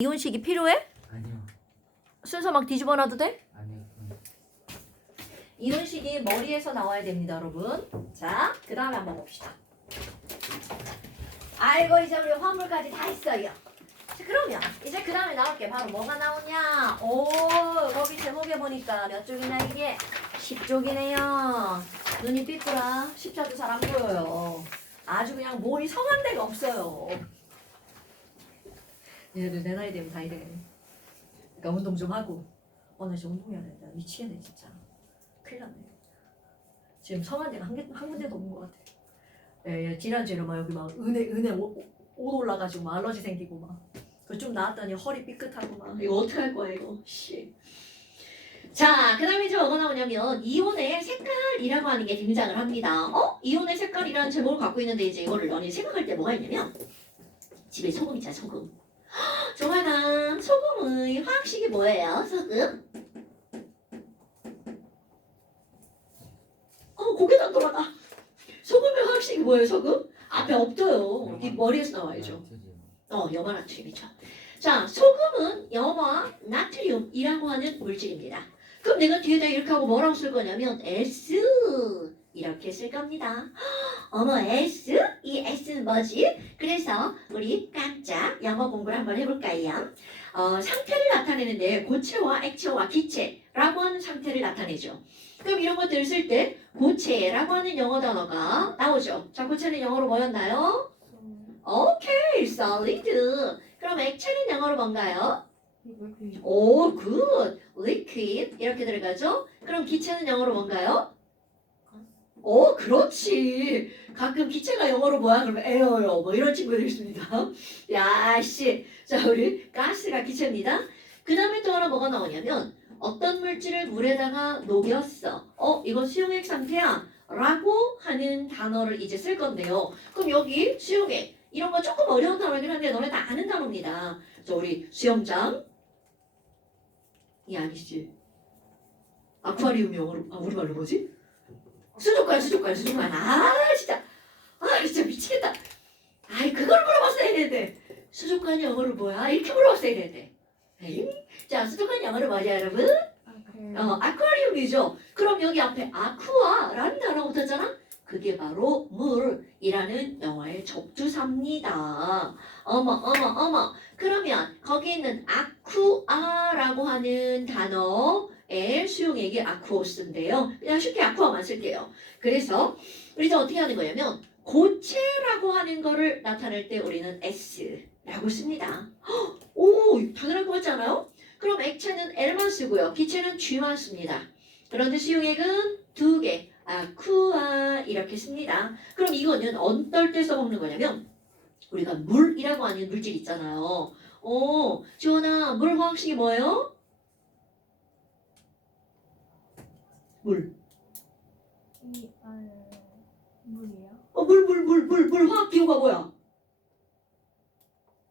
이온식이 필요해? 아니요. 순서 막 뒤집어 놔도 돼? 아니요. 이온식이 머리에서 나와야 됩니다, 여러분. 자, 그 다음에 한번 봅시다. 아이고, 이제 우리 화물까지 다 했어요. 자, 그러면 이제 그 다음에 나올 게 바로 뭐가 나오냐? 오, 거기 제목에 보니까 몇 쪽이나 이게? 10쪽이네요. 눈이 삐꾸라. 십자도 잘 안 보여요. 아주 그냥 몸이 성한 데가 없어요. 얘네들 내 나이 되면 다 이래. 그러니까 운동 좀 하고. 나 진짜 운동해야 된다. 미치겠네 진짜. 큰일 났네. 지금 성한 데가 한 군데도 없는 것 같아. 예, 지난주에는 막 여기 막 은혜 옷 올라가지고 막 알러지 생기고 막. 좀 나았더니 허리 삐끗하고 막. 이거 어떡할 거야 이거. 씨. 자, 그 다음에 이제 뭐가 나오냐면 이온의 색깔이라고 하는 게 등장을 합니다. 이온의 색깔이라는 제목을 갖고 있는데 이제 이거를 너네 생각할 때 뭐가 있냐면 집에 소금 있잖아, 소금. 조만아, 소금의 화학식이 뭐예요? 소금? 고개도 안 돌아가. 소금의 화학식이 뭐예요, 소금? 앞에 없어요. 이 머리에서 나와야죠. 염화 나트륨이죠. 자, 소금은 염화 나트륨이라고 하는 물질입니다. 그럼 내가 뒤에다 이렇게 하고 뭐라고 쓸 거냐면 S 이렇게 쓸 겁니다. 어머, S? 이 S는 뭐지? 그래서 우리 깜짝 영어 공부를 한번 해볼까요? 상태를 나타내는데 고체와 액체와 기체라고 하는 상태를 나타내죠. 그럼 이런 것들을 쓸 때 고체라고 하는 영어 단어가 나오죠. 자, 고체는 영어로 뭐였나요? 오케이, solid. 그럼 액체는 영어로 뭔가요? 오, good. liquid 이렇게 들어가죠. 그럼 기체는 영어로 뭔가요? 오, 그렇지. 가끔 기체가 영어로 뭐야? 그러면 에어요. 뭐 이런 친구들 있습니다. 야, 씨. 자, 우리 가스가 기체입니다. 그 다음에 또 하나 뭐가 나오냐면 어떤 물질을 물에다가 녹였어. 이거 수용액 상태야. 라고 하는 단어를 이제 쓸 건데요. 그럼 여기 수용액. 이런 거 조금 어려운 단어긴 한데 너네 다 아는 단어입니다. 자, 우리 수영장. 이 아니지. 아쿠아리움 영어로, 우리말로 뭐지? 수족관. 진짜 미치겠다. 그걸 물어봤어야 되는데. 수족관 영어로 뭐야? 이렇게 물어봤어야 되는데. 에잉? 자, 수족관 영어로 뭐냐, 여러분? 아쿠아리움이죠. 그럼 여기 앞에 아쿠아라는 단어가 붙었잖아? 그게 바로 물이라는 영어의 접두사입니다. 어머. 그러면 거기 있는 아쿠아라고 하는 단어의 수용액이 아쿠오스인데요. 그냥 쉽게 아쿠아만 쓸게요. 그래서 우리 어떻게 하는 거냐면 고체라고 하는 거를 나타낼 때 우리는 S라고 씁니다. 오, 당연한 거 같지 않아요? 그럼 액체는 L만 쓰고요. 기체는 G만 씁니다. 그런데 수용액은 2개. 아쿠아 이렇게 씁니다. 그럼 이거는 어떨 때 써먹는 거냐면 우리가 물이라고 하는 물질 있잖아요. 지원아, 물 화학식이 뭐예요? 물. 물이요? 물 화학 기호가 뭐야?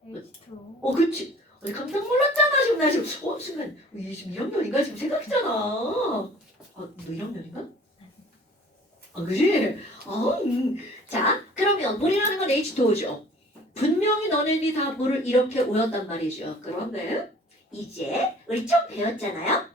H2O. 그렇지. 깜짝 놀랐잖아 지금 나 지금. 순간 지금 2학년인가 지금 생각했잖아. 너 1학년인가? 그지? 자, 그러면 물이라는 건 H2O죠. 분명히 너네들이 다 물을 이렇게 우렸단 말이죠. 그런데 이제 우리 좀 배웠잖아요.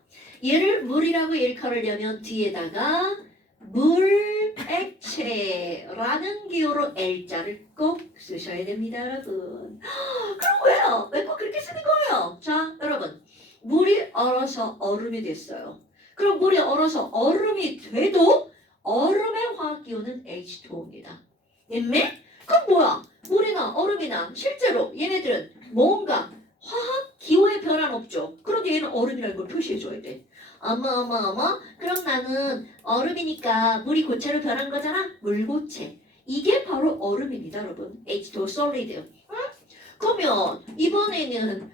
얘를 물이라고 일컬으려면 뒤에다가 물 액체라는 기호로 L자를 꼭 쓰셔야 됩니다, 여러분. 그럼 왜요? 왜 꼭 그렇게 쓰는 거예요? 자, 여러분. 물이 얼어서 얼음이 됐어요. 그럼 물이 얼어서 얼음이 돼도 얼음의 화학기호는 H2O입니다. 됐네? 그럼 뭐야? 물이나 얼음이나 실제로 얘네들은 뭔가 화학기호의 변화는 없죠. 그런데 얘는 얼음이라는 걸 표시해줘야 돼. 어머. 그럼 나는 얼음이니까 물이 고체로 변한 거잖아? 물고체. 이게 바로 얼음입니다, 여러분. H2O solid. 응? 그러면 이번에는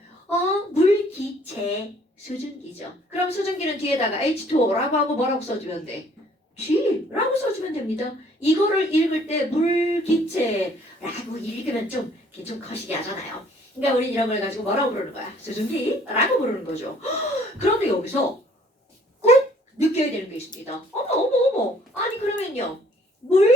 물기체 수증기죠. 그럼 수증기는 뒤에다가 H2O라고 하고 뭐라고 써주면 돼? G라고 써주면 됩니다. 이거를 읽을 때 물기체라고 읽으면 좀 거시기 하잖아요. 그러니까 우린 이런 걸 가지고 뭐라고 부르는 거야? 수증기라고 부르는 거죠. 그런데 여기서 꼭 느껴야 되는 게 있습니다. 어머. 아니 그러면요. 물.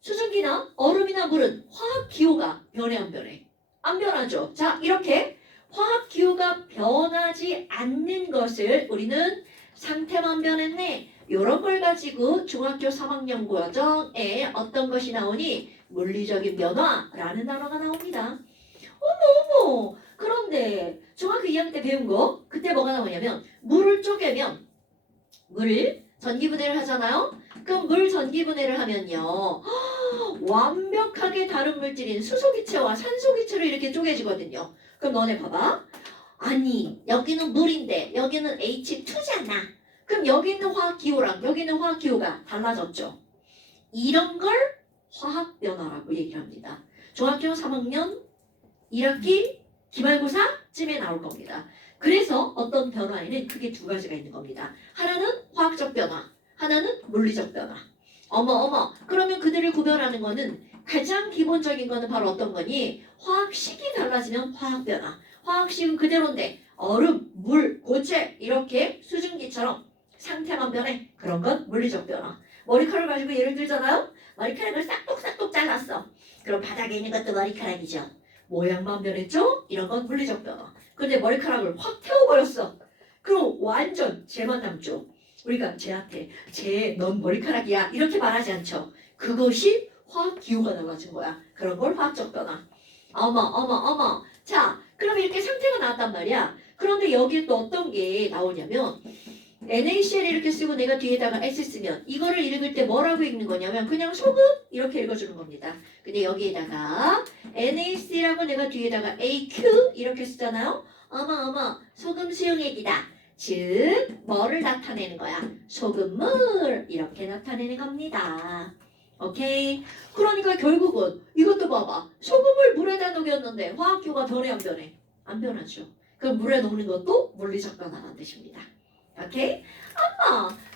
수증기나 얼음이나 물은 화학 기호가 변해 안 변해? 안 변하죠. 자, 이렇게 화학 기호가 변하지 않는 것을 우리는 상태만 변했네. 이런 걸 가지고 중학교 3학년 과정에 어떤 것이 나오니? 물리적인 변화라는 단어가 나옵니다. 어머, 그런데 중학교 2학년 때 배운 거 그때 뭐가 나오냐면 물을 쪼개면 물을 전기분해를 하잖아요. 그럼 물 전기분해를 하면요. 완벽하게 다른 물질인 수소기체와 산소기체로 이렇게 쪼개지거든요. 그럼 너네 봐봐. 아니 여기는 물인데 여기는 H2잖아. 그럼 여기 있는 화학기호랑 여기 있는 화학기호가 달라졌죠. 이런 걸 화학변화라고 얘기를 합니다. 중학교 3학년 1학기 기말고사쯤에 나올 겁니다. 그래서 어떤 변화에는 크게 두 가지가 있는 겁니다. 하나는 화학적 변화, 하나는 물리적 변화. 어머, 그러면 그들을 구별하는 거는 가장 기본적인 거는 바로 어떤 거니? 화학식이 달라지면 화학변화. 화학식은 그대로인데 얼음, 물, 고체 이렇게 수증기처럼 상태만 변해. 그런 건 물리적 변화. 머리카락을 가지고 예를 들잖아요. 머리카락을 싹둑싹둑 잘랐어. 그럼 바닥에 있는 것도 머리카락이죠. 모양만 변했죠? 이런 건 물리적 변화. 근데 머리카락을 확 태워버렸어. 그럼 완전 쟤만 남죠. 우리가 쟤한테 넌 머리카락이야 이렇게 말하지 않죠. 그것이 화학 기호가 달라진 거야. 그런 걸 화학적 변화. 어머. 자, 그럼 이렇게 상태가 나왔단 말이야. 그런데 여기에 또 어떤 게 나오냐면 NaCl 이렇게 쓰고 내가 뒤에다가 S 쓰면 이거를 읽을 때 뭐라고 읽는 거냐면 그냥 소금 이렇게 읽어주는 겁니다. 근데 여기에다가 NaC라고 내가 뒤에다가 AQ 이렇게 쓰잖아요. 어머 소금 수용액이다. 즉 뭐를 나타내는 거야? 소금물 이렇게 나타내는 겁니다. 오케이? 그러니까 결국은 이것도 봐봐. 소금을 물에다 녹였는데 화학교가 변해 안 변해? 안 변하죠. 그럼 물에 녹는 것도 물리적 변화라는 뜻입니다. 오케이?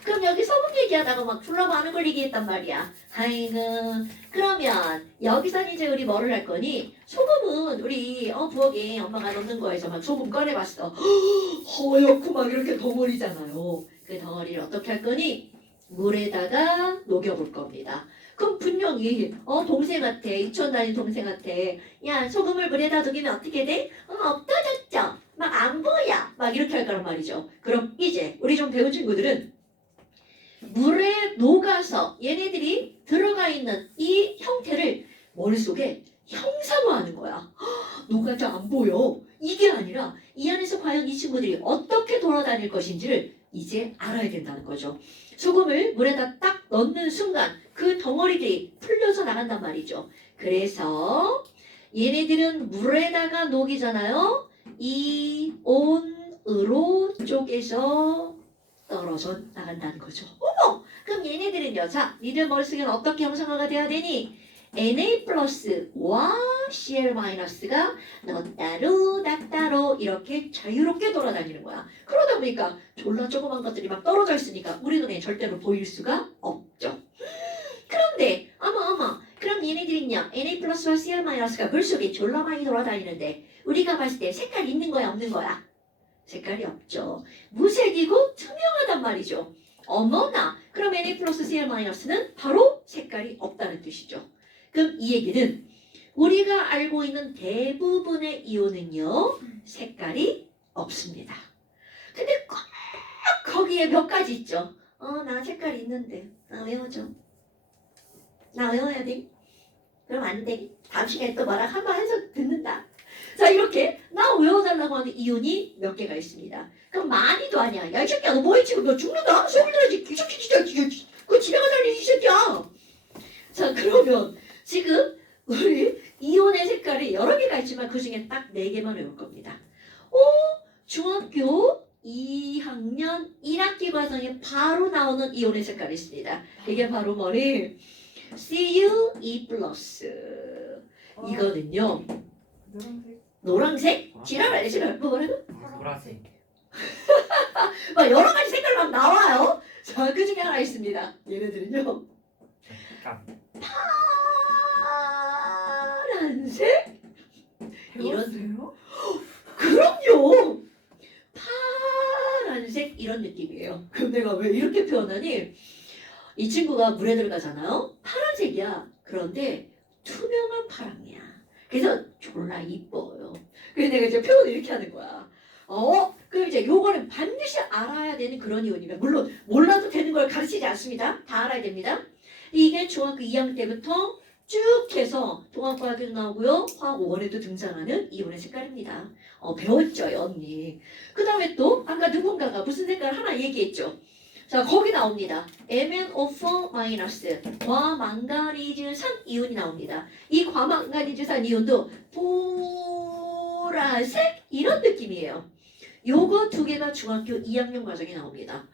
그럼 여기 소금 얘기하다가 막 둘러 많은 걸 얘기했단 말이야. 아이고 그러면 여기선 이제 우리 뭐를 할 거니? 소금은 우리 부엌에 엄마가 넣는 거에서 막 소금 꺼내봤어. 허옇고 막 이렇게 덩어리잖아요. 그 덩어리를 어떻게 할 거니? 물에다가 녹여볼 겁니다. 그럼 분명히 동생한테 유치원 다니는 동생한테 야 소금을 물에다 녹이면 어떻게 돼? 없어졌죠. 막 안 보여. 막 이렇게 할 거란 말이죠. 그럼 이제 우리 좀 배운 친구들은 물에 녹아서 얘네들이 들어가 있는 이 형태를 머릿속에 형상화하는 거야. 녹아져 안 보여. 이게 아니라 이 안에서 과연 이 친구들이 어떻게 돌아다닐 것인지를 이제 알아야 된다는 거죠. 소금을 물에다 딱 넣는 순간 그 덩어리들이 풀려서 나간단 말이죠. 그래서 얘네들은 물에다가 녹이잖아요. 이온으로 쪼개서 떨어져 나간다는 거죠. 어머! 그럼 얘네들은요. 자, 니들 머릿속에는 어떻게 형상화가 돼야 되니? Na 플러스와 Cl 마이너스가 너 따로 나 따로 이렇게 자유롭게 돌아다니는 거야. 그러다 보니까 졸라 조그만 것들이 막 떨어져 있으니까 우리 눈에 절대로 보일 수가 없죠. 그런데 어머 그럼 얘네들은요. Na 플러스와 Cl 마이너스가 물속에 졸라 많이 돌아다니는데 우리가 봤을 때 색깔 있는 거야 없는 거야? 색깔이 없죠. 무색이고 투명하단 말이죠. 어머나 그럼 Na 플러스 Cl 마이너스는 바로 색깔이 없다는 뜻이죠. 그럼 이 얘기는 우리가 알고 있는 대부분의 이온은요 색깔이 없습니다. 근데 꼭 거기에 몇 가지 있죠. 나 색깔이 있는데 나 외워줘. 나 외워야 돼. 그럼 안 돼. 다음 시간에 또 뭐라 한번 해서 듣는다. 자 이렇게 나 외워달라고 하는 이온이 몇 개가 있습니다. 그럼 많이도 아니야. 야 이 새끼야 너 뭐해 지금 너 죽는다. 수업을 들어야지. 이 새끼 진짜 그거 집에 가서 할 일이 이 새끼야. 자 그러면 지금 우리 이온의 색깔이 여러 개가 있지만 그 중에 딱 4개만 외울 겁니다. 중학교 2학년 1학기 과정에 바로 나오는 이온의 색깔이 있습니다. 이게 바로 뭐니? CuE+. 이거는요. 노란색? 지랄. 뭐라고? 보라색. 막 여러 가지 색깔 막 나와요. 자, 그 중에 하나 있습니다. 얘네들은요. 파란색? 배웠어요? 그럼요. 파란색 이런 느낌이에요. 그럼 내가 왜 이렇게 표현하니? 이 친구가 물에 들어가잖아요. 파란색이야. 그런데 투명한 파랑이야. 그래서 졸라 이뻐요. 그래서 내가 이제 표현을 이렇게 하는 거야. 그럼 이제 요거는 반드시 알아야 되는 그런 이론이면 물론 몰라도 되는 걸 가르치지 않습니다. 다 알아야 됩니다. 이게 중학교 2학년 때부터 쭉 해서 종합과학에도 나오고요. 화학 5원에도 등장하는 이온의 색깔입니다. 배웠죠, 언니. 그 다음에 또 아까 누군가가 무슨 색깔 하나 얘기했죠. 자, 거기 나옵니다. MnO4 마이너스 과망가니즈산 이온이 나옵니다. 이 과망가니즈산 이온도 보라색 이런 느낌이에요. 요거 두 개가 중학교 2학년 과정에 나옵니다.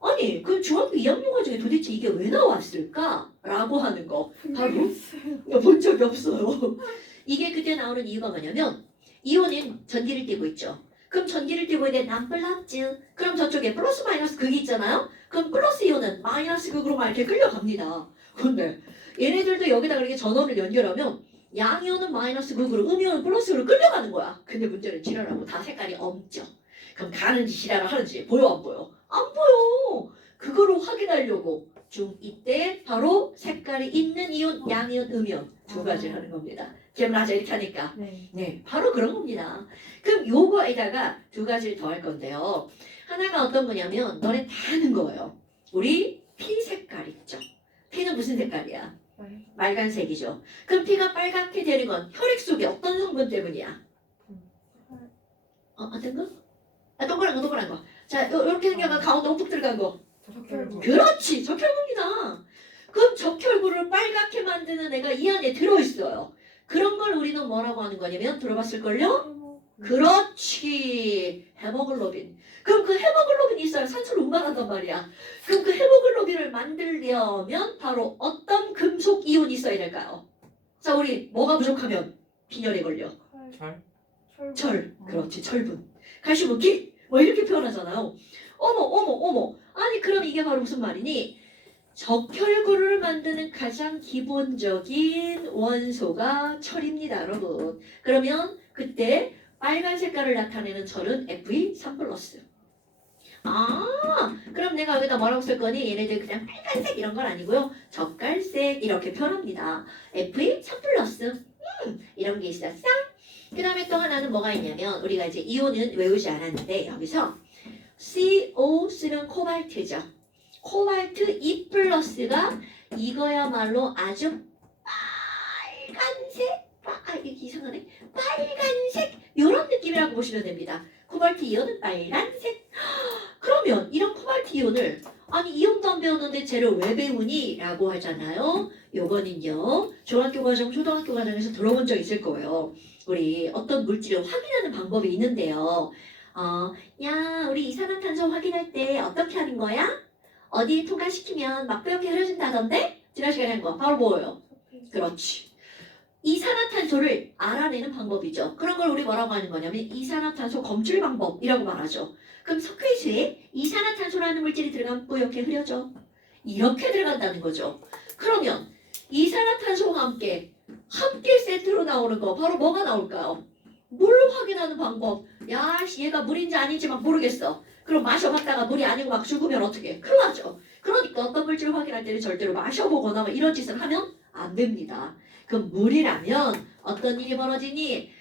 아니, 그럼 중학교 2학년 과정에 도대체 이게 왜 나왔을까? 라고 하는 거. 바로 본 적이 없어요. 이게 그때 나오는 이유가 뭐냐면 이온은 전기를 띠고 있죠. 그럼 전기를 띠고 있는데 남플라즈. 그럼 저쪽에 플러스 마이너스 극이 있잖아요. 그럼 플러스 이온은 마이너스 극으로 막 이렇게 끌려갑니다. 근데 얘네들도 여기다 이렇게 전원을 연결하면 양이온은 마이너스 극으로 음이온은 플러스로 끌려가는 거야. 근데 문제는 지랄하고 다 색깔이 없죠. 그럼 가는지 지랄을 하는지 보여 안 보여? 안 보여. 그거를 확인하려고 중2 때 바로 색깔이 있는 이온, 양이온, 음이온 두 가지를 하는 겁니다. 기억나죠? 이렇게 하니까. 네. 네, 바로 그런 겁니다. 그럼 요거에다가 두 가지를 더 할 건데요. 하나가 어떤 거냐면 너네 다 아는 거예요. 우리 피 색깔 있죠. 피는 무슨 색깔이야? 빨간색이죠. 그럼 피가 빨갛게 되는 건 혈액 속에 어떤 성분 때문이야? 어떤 거? 동그란 거, 동그란 거. 자, 이렇게 생겨가 가운데 옥뚝 들어간 거. 적혈구. 그렇지, 적혈구입니다. 그럼 적혈구를 빨갛게 만드는 애가 이 안에 들어있어요. 그런 걸 우리는 뭐라고 하는 거냐면 들어봤을걸요? 그렇지, 헤모글로빈. 그럼 그 헤모글로빈이 있어야 산소를 운반한단 말이야. 그럼 그 헤모글로빈을 만들려면 바로 어떤 금속 이온이 있어야 될까요? 자, 우리 뭐가 부족하면 빈혈에 걸려. 철. 철, 그렇지, 철분. 칼슘은 기, 뭐 이렇게 표현하잖아요. 어머. 아니 그럼 이게 바로 무슨 말이니? 적혈구를 만드는 가장 기본적인 원소가 철입니다, 여러분. 그러면 그때 빨간 색깔을 나타내는 철은 Fe3+. 그럼 내가 여기다 뭐라고 쓸 거니? 얘네들 그냥 빨간색 이런 건 아니고요. 젓갈색 이렇게 표현합니다. Fe3+. 이런 게 있었어. 그 다음에 또 하나는 뭐가 있냐면 우리가 이제 이온은 외우지 않았는데 여기서 CO 쓰면 코발트죠. 코발트 2+가 이거야말로 아주 빨간색 이게 이상하네. 빨간색 요런 느낌이라고 보시면 됩니다. 코발트 이온은 빨간색. 그러면 이런 코발트 이온을 아니 이온도 안 배웠는데 쟤를 왜 배우니? 라고 하잖아요. 요거는요 중학교 과정, 초등학교 과정에서 들어본 적 있을 거예요. 우리 어떤 물질을 확인하는 방법이 있는데요. 야, 우리 이산화탄소 확인할 때 어떻게 하는 거야? 어디에 통과시키면 막 뿌옇게 흐려진다던데? 지난 시간에 한 거 바로 뭐예요? 그렇지. 이산화탄소를 알아내는 방법이죠. 그런 걸 우리 뭐라고 하는 거냐면 이산화탄소 검출 방법이라고 말하죠. 그럼 석회수에 이산화탄소라는 물질이 들어가면 뿌옇게 흐려져. 이렇게 들어간다는 거죠. 그러면 이산화탄소와 함께 세트로 나오는 거 바로 뭐가 나올까요? 물 확인하는 방법. 야, 얘가 물인지 아닌지 막 모르겠어. 그럼 마셔봤다가 물이 아니고 막 죽으면 어떻게? 큰일 나죠. 그러니까 어떤 물질을 확인할 때는 절대로 마셔보거나 뭐 이런 짓을 하면 안 됩니다. 그럼 물이라면 어떤 일이 벌어지니?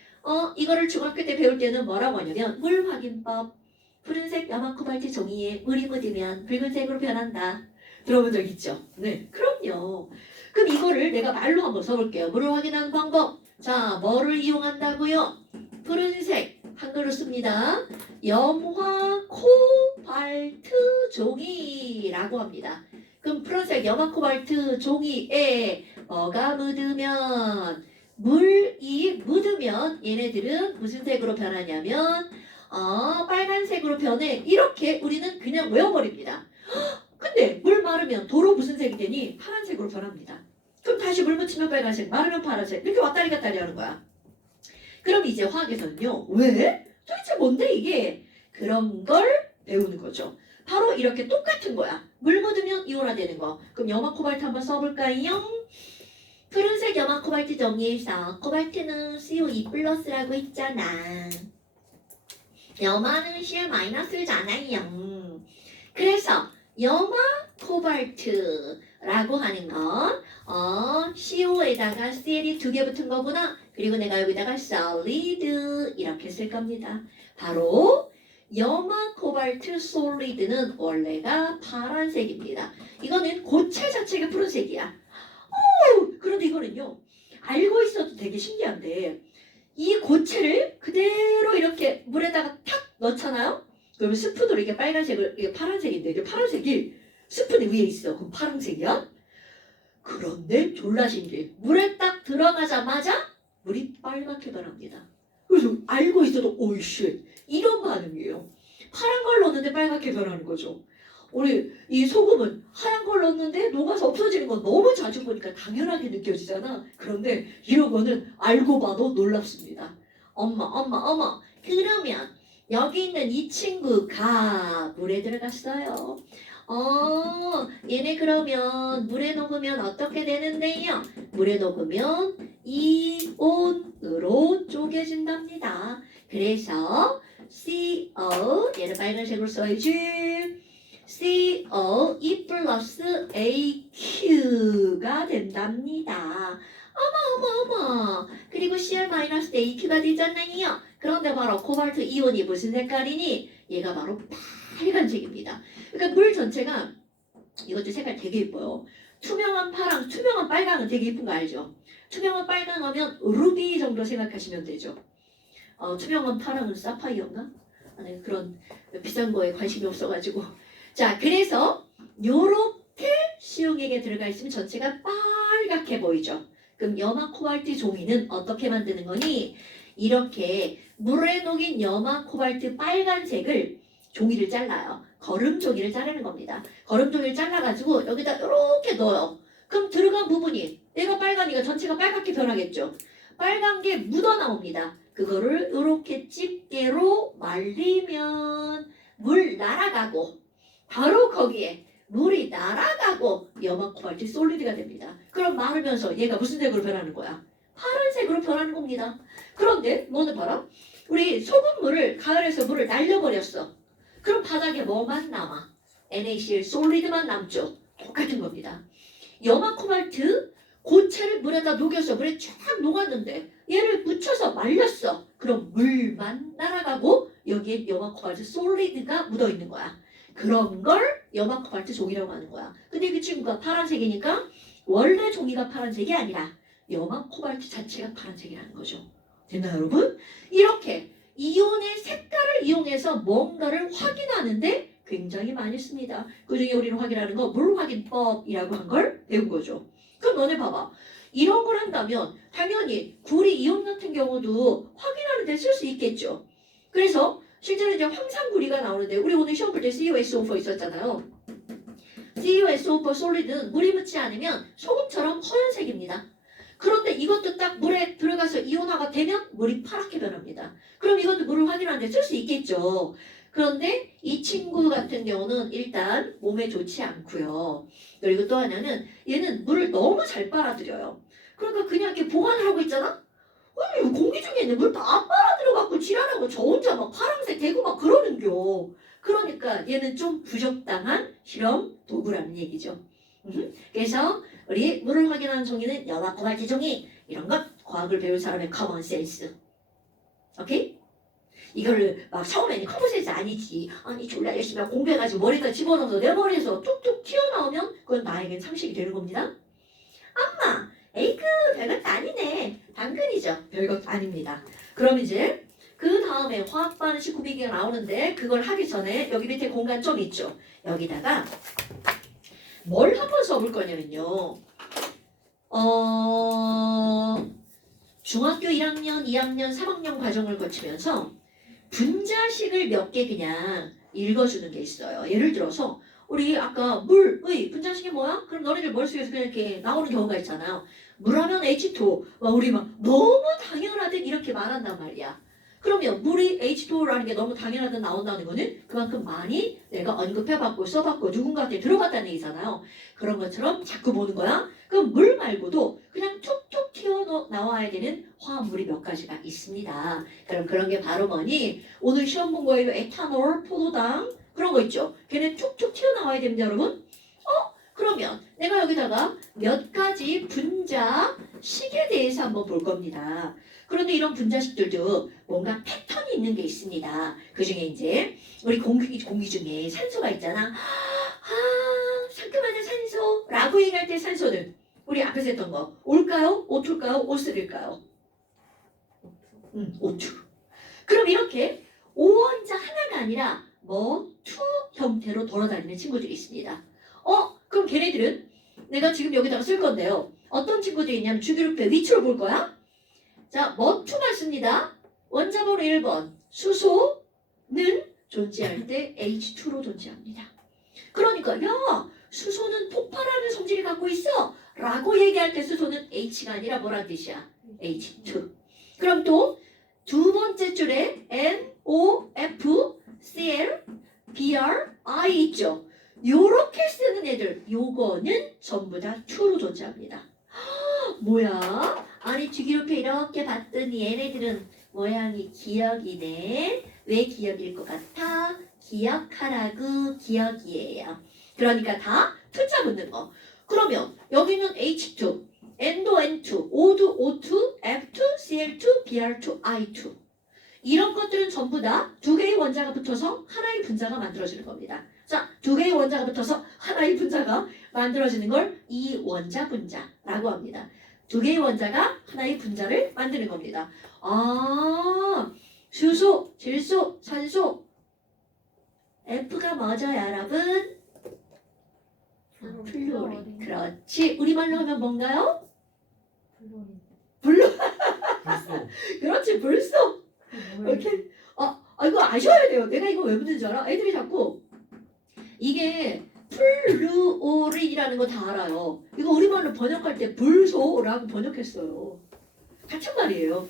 이거를 중학교 때 배울 때는 뭐라고 하냐면 물 확인법. 푸른색 염화코발트 종이에 물이 묻으면 붉은색으로 변한다. 들어본 적 있죠? 네, 그럼요. 그럼 이거를 내가 말로 한번 써볼게요. 물을 확인하는 방법. 자, 뭐를 이용한다고요? 푸른색 한글로 씁니다. 염화 코발트 종이라고 합니다. 그럼 푸른색 염화 코발트 종이에 뭐가 묻으면 물이 묻으면 얘네들은 무슨 색으로 변하냐면 빨간색으로 변해. 이렇게 우리는 그냥 외워버립니다. 근데 물 마르면 도로 무슨 색이 되니? 파란색으로 변합니다. 그럼 다시 물 묻히면 빨간색, 마르면 파란색 이렇게 왔다리 갔다리 하는 거야. 그럼 이제 화학에서는요. 왜? 도대체 뭔데 이게? 그런 걸 배우는 거죠. 바로 이렇게 똑같은 거야. 물 묻으면 이온화되는 거. 그럼 염화 코발트 한번 써볼까요? 푸른색 염화 코발트 정리해서 코발트는 CO2+라고 있잖아. 염화는 CL-잖아요. 그래서 염화 코발트라고 하는 건 CO에다가 CL이 2개 붙은 거구나. 그리고 내가 여기다가 solid 이렇게 쓸 겁니다. 바로 염화 코발트 솔리드는 원래가 파란색입니다. 이거는 고체 자체가 푸른색이야. 그런데 이거는요. 알고 있어도 되게 신기한데 이 고체를 그대로 이렇게 물에다가 탁 넣잖아요. 그러면 스푼으로 이게 빨간색을 이게 파란색인데 이게 파란색이 스푼 위에 있어. 그럼 파란색이야? 그런데 졸라 신기해. 물에 딱 들어가자마자 물이 빨갛게 변합니다. 그래서 알고 있어도 오이씨 이런 반응이에요. 파란 걸 넣었는데 빨갛게 변하는 거죠. 우리 이 소금은 하얀 걸 넣었는데 녹아서 없어지는 건 너무 자주 보니까 당연하게 느껴지잖아. 그런데 이런 거는 알고 봐도 놀랍습니다. 어머. 그러면 여기 있는 이 친구가 물에 들어갔어요. 얘네 그러면 물에 녹으면 어떻게 되는데요? 물에 녹으면 이온으로 쪼개진답니다. 그래서 CO 얘는 빨간색으로 써야지. CO E 플러스 AQ가 된답니다. 어머. 그리고 Cl 마이너스 AQ가 되잖아요. 그런데 바로 코발트 이온이 무슨 색깔이니? 얘가 바로 빨간색입니다. 그러니까 물 전체가 이것도 색깔 되게 예뻐요. 투명한 파랑, 투명한 빨강은 되게 예쁜 거 알죠? 투명한 빨강 하면 루비 정도 생각하시면 되죠. 투명한 파랑은 사파이어인가? 아니 그런 비싼 거에 관심이 없어가지고. 자, 그래서 요렇게 수용액에 들어가 있으면 전체가 빨갛게 보이죠. 그럼 염화 코발트 종이는 어떻게 만드는 거니? 이렇게 물에 녹인 염화 코발트 빨간색을 종이를 잘라요. 거름 종이를 자르는 겁니다. 거름 종이를 잘라가지고 여기다 이렇게 넣어요. 그럼 들어간 부분이 얘가 빨가니까 전체가 빨갛게 변하겠죠. 빨간 게 묻어 나옵니다. 그거를 이렇게 집게로 말리면 물 날아가고 바로 거기에 물이 날아가고 염화 코발트 솔리드가 됩니다. 그럼 마르면서 얘가 무슨 색으로 변하는 거야? 파란색으로 변하는 겁니다. 그런데 너는 봐라. 우리 소금물을 가을에서 물을 날려버렸어. 그럼 바닥에 뭐만 남아? NaCl 솔리드만 남죠. 똑같은 겁니다. 염화 코발트 고체를 물에다 녹여서 물에 쫙 녹았는데 얘를 묻혀서 말렸어. 그럼 물만 날아가고 여기에 염화 코발트 솔리드가 묻어 있는 거야. 그런 걸 염화 코발트 종이라고 하는 거야. 근데 그 친구가 파란색이니까 원래 종이가 파란색이 아니라 염화 코발트 자체가 파란색이라는 거죠. 됐나요, 여러분? 이렇게 이온의 색깔을 이용해서 뭔가를 확인하는데 굉장히 많이 씁니다. 그중에 우리는 확인하는 거 물확인법이라고 한 걸 배운 거죠. 그럼 너네 봐봐. 이런 걸 한다면 당연히 구리 이온 같은 경우도 확인하는 데 쓸 수 있겠죠. 그래서 실제로 이제 황산구리가 나오는데 우리 오늘 시험 볼 때 CuSO4 있었잖아요. CuSO4 솔리드는 물이 묻지 않으면 소금처럼 허연색입니다. 그런데 이것도 딱 물에 들어가서 이온화가 되면 물이 파랗게 변합니다. 그럼 이것도 물을 확인하는데 쓸 수 있겠죠. 그런데 이 친구 같은 경우는 일단 몸에 좋지 않고요. 그리고 또 하나는 얘는 물을 너무 잘 빨아들여요. 그러니까 그냥 이렇게 보관을 하고 있잖아? 아니 공기 중에 있는 물 다 빨아들여갖고 지랄하고 저 혼자 막 파란색 되고 막 그러는겨. 그러니까 얘는 좀 부적당한 실험 도구라는 얘기죠. 그래서 우리 물을 확인하는 종이는 염화 코발트 종이 이런 것 과학을 배운 사람의 커먼 센스. 오케이? 이거를 막 처음에는 커먼 센스 아니지. 아니 졸라 열심히 공부해가지고 머리에다 집어넣어서 내 머리에서 툭툭 튀어나오면 그건 나에겐 상식이 되는 겁니다. 엄마 에이크 별것도 아니네. 당근이죠. 별것도 아닙니다. 그럼 이제 그 다음에 화학 반응 19비기가 나오는데 그걸 하기 전에 여기 밑에 공간 좀 있죠. 여기다가 뭘 한번 써볼 거냐면요. 중학교 1학년, 2학년, 3학년 과정을 거치면서 분자식을 몇 개 그냥 읽어주는 게 있어요. 예를 들어서 우리 아까 물의 분자식이 뭐야? 그럼 너네들 머릿속에서 그냥 이렇게 나오는 경우가 있잖아요. 물하면 H2O. 우리 막 너무 당연하듯 이렇게 말한단 말이야. 그러면 물이 H2O라는 게 너무 당연하듯 나온다는 거는 그만큼 많이 내가 언급해봤고 써봤고 누군가한테 들어봤다는 얘기잖아요. 그런 것처럼 자꾸 보는 거야. 그럼 물 말고도 그냥 툭툭 튀어나와야 되는 화합물이 몇 가지가 있습니다. 그럼 그런 게 바로 뭐니? 오늘 시험 본 거예요. 에탄올, 포도당 그런 거 있죠. 걔네 툭툭 튀어나와야 됩니다, 여러분. 그러면 내가 여기다가 몇 가지 분자식에 대해서 한번 볼 겁니다. 그런데 이런 분자식들도 뭔가 패턴이 있는 게 있습니다. 그 중에 이제 우리 공기 중에 산소가 있잖아. 상큼하다 산소라고 얘기할 때 산소는 우리 앞에서 했던 거 올까요? 오투일까요? 오스릴까요? 오투. 그럼 이렇게 오원자 하나가 아니라 투 형태로 돌아다니는 친구들이 있습니다. 그럼 걔네들은 내가 지금 여기다가 쓸 건데요. 어떤 친구들이 있냐면 주기율표 위치로 볼 거야. 자, 투만 씁니다. 원자번호 1번 수소는 존재할 때 H2로 존재합니다. 그러니까 야 수소는 폭발하는 성질을 갖고 있어 라고 얘기할 때 수소는 H가 아니라 뭐란 뜻이야? H2. 그럼 또 두 번째 줄에 NO, Cl, Br, I 있죠. 요렇게 쓰는 애들 요거는 전부 다 2로 존재합니다. 뭐야? 아니 주기율표 이렇게 봤더니 얘네들은 모양이 기억이네. 왜 기억일 것 같아? 기억하라고 기억이에요. 그러니까 다 투자 붙는 거. 그러면 여기는 H2, N도 N2, O도 O2, F2, Cl2, Br2, I2 이런 것들은 전부 다 두 개의 원자가 붙어서 하나의 분자가 만들어지는 겁니다. 자, 두 개의 원자가 붙어서 하나의 분자가 만들어지는 걸 이원자 분자라고 합니다. 두 개의 원자가 하나의 분자를 만드는 겁니다. 수소, 질소, 산소 F가 뭐죠, 여러분? 플루오린. 그렇지. 우리말로 하면 뭔가요? 플로린. 불소. 그렇지, 불소. 이렇게. 이거 아셔야 돼요. 내가 이거 왜 묻는 줄 알아? 애들이 자꾸 이게 플루오린이라는 거 다 알아요. 이거 우리말로 번역할 때 불소라고 번역했어요. 같은 말이에요.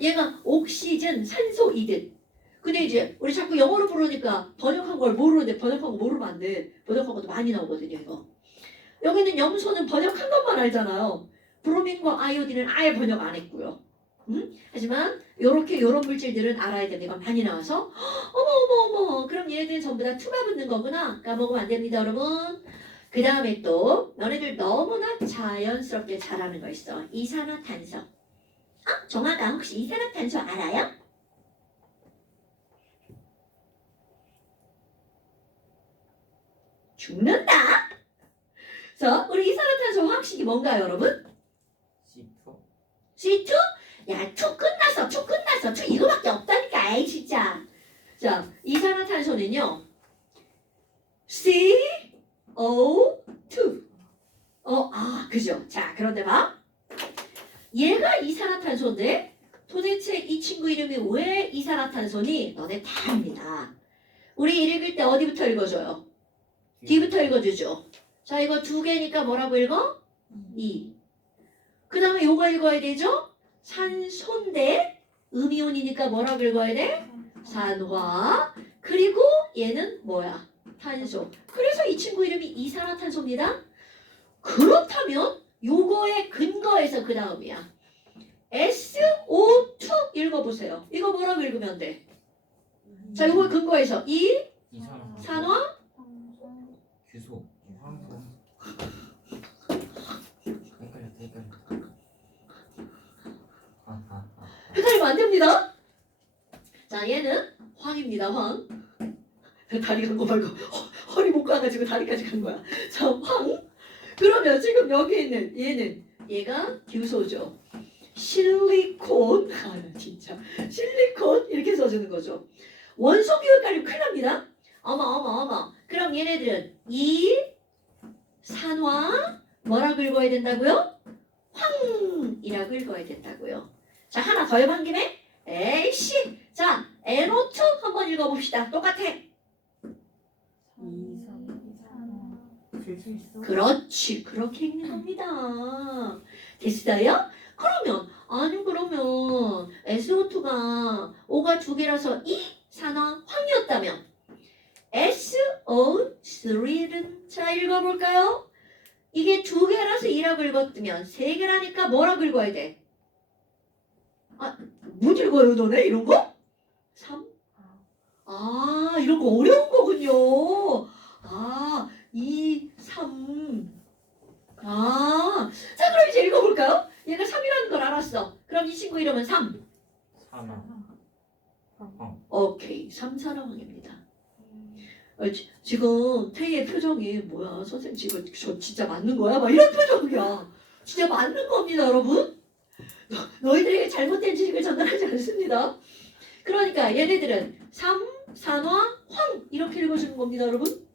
얘가 옥시즌, 산소 이듯. 근데 이제 우리 자꾸 영어로 부르니까 번역한 걸 모르는데 번역한 거 모르면 안 돼. 번역한 것도 많이 나오거든요, 이거. 여기는 염소는 번역한 것만 알잖아요. 브로민과 아이오딘은 아예 번역 안 했고요. 하지만 요런 물질들은 알아야 됩니다. 이건 많이 나와서 어머 그럼 얘네들은 전부 다 투가 붙는 거구나. 까먹으면 안 됩니다, 여러분. 그 다음에 또 너네들 너무나 자연스럽게 잘하는 거 있어. 이산화탄소. 정아가 혹시 이산화탄소 알아요? 죽는다. 자, 우리 이산화탄소 화학식이 뭔가요, 여러분? C2. C2? 야, 2 끝났어. 2 이거밖에 없다니까. 에이, 진짜. 자, 이산화탄소는요. CO2. 그죠. 자, 그런데 봐. 얘가 이산화탄소인데 도대체 이 친구 이름이 왜 이산화탄소니? 너네 다 압니다. 우리 읽을 때 어디부터 읽어줘요? D부터 읽어주죠. 자, 이거 두 개니까 뭐라고 읽어? 2. 그 다음에 요거 읽어야 되죠? 산소인데 음이온이니까 뭐라고 읽어야 돼? 산화. 그리고 얘는 뭐야? 탄소. 그래서 이 친구 이름이 이산화탄소입니다. 그렇다면 요거의 근거에서 그 다음이야. SO2 읽어보세요. 이거 뭐라고 읽으면 돼? 자, 요거의 근거에서 산화 규소. 황소. 헷갈렸다. 헷갈리면 안 됩니다. 자, 얘는 황입니다. 황. 다리 간 거 말고 허리 못 가가지고 다리까지 간 거야. 자, 황. 그러면 지금 여기 있는 얘가 규소죠. 실리콘. 진짜 실리콘 이렇게 써주는 거죠. 원소 기호 헷갈리면 큰일 납니다. 어머. 그럼 얘네들은 이산화 뭐라고 읽어야 된다고요? 황이라고 읽어야 된다고요. 자, 하나 더 해본 김에 에이씨. 자, NO2 한번 읽어봅시다. 똑같아. 그렇지. 그렇게 읽는 겁니다. 됐어요? 그러면 SO2가 O가 두 개라서 이산화 황이었다면 SO3는 자 읽어볼까요? 이게 두 개라서 2라고 읽었으면 세 개라니까 뭐라고 읽어야 돼? 못 읽어요 너네 이런 거? 3? 이런 거 어려운 거군요. 2, 3 오케이. 3, 4라왕입니다. 지금 태희의 표정이 뭐야? 선생님 지금 저 진짜 맞는 거야? 막 이런 표정이야. 진짜 맞는 겁니다, 여러분. 너희들에게 잘못된 지식을 전달하지 않습니다. 그러니까 얘네들은 3, 산화, 황 이렇게 읽어주는 겁니다, 여러분.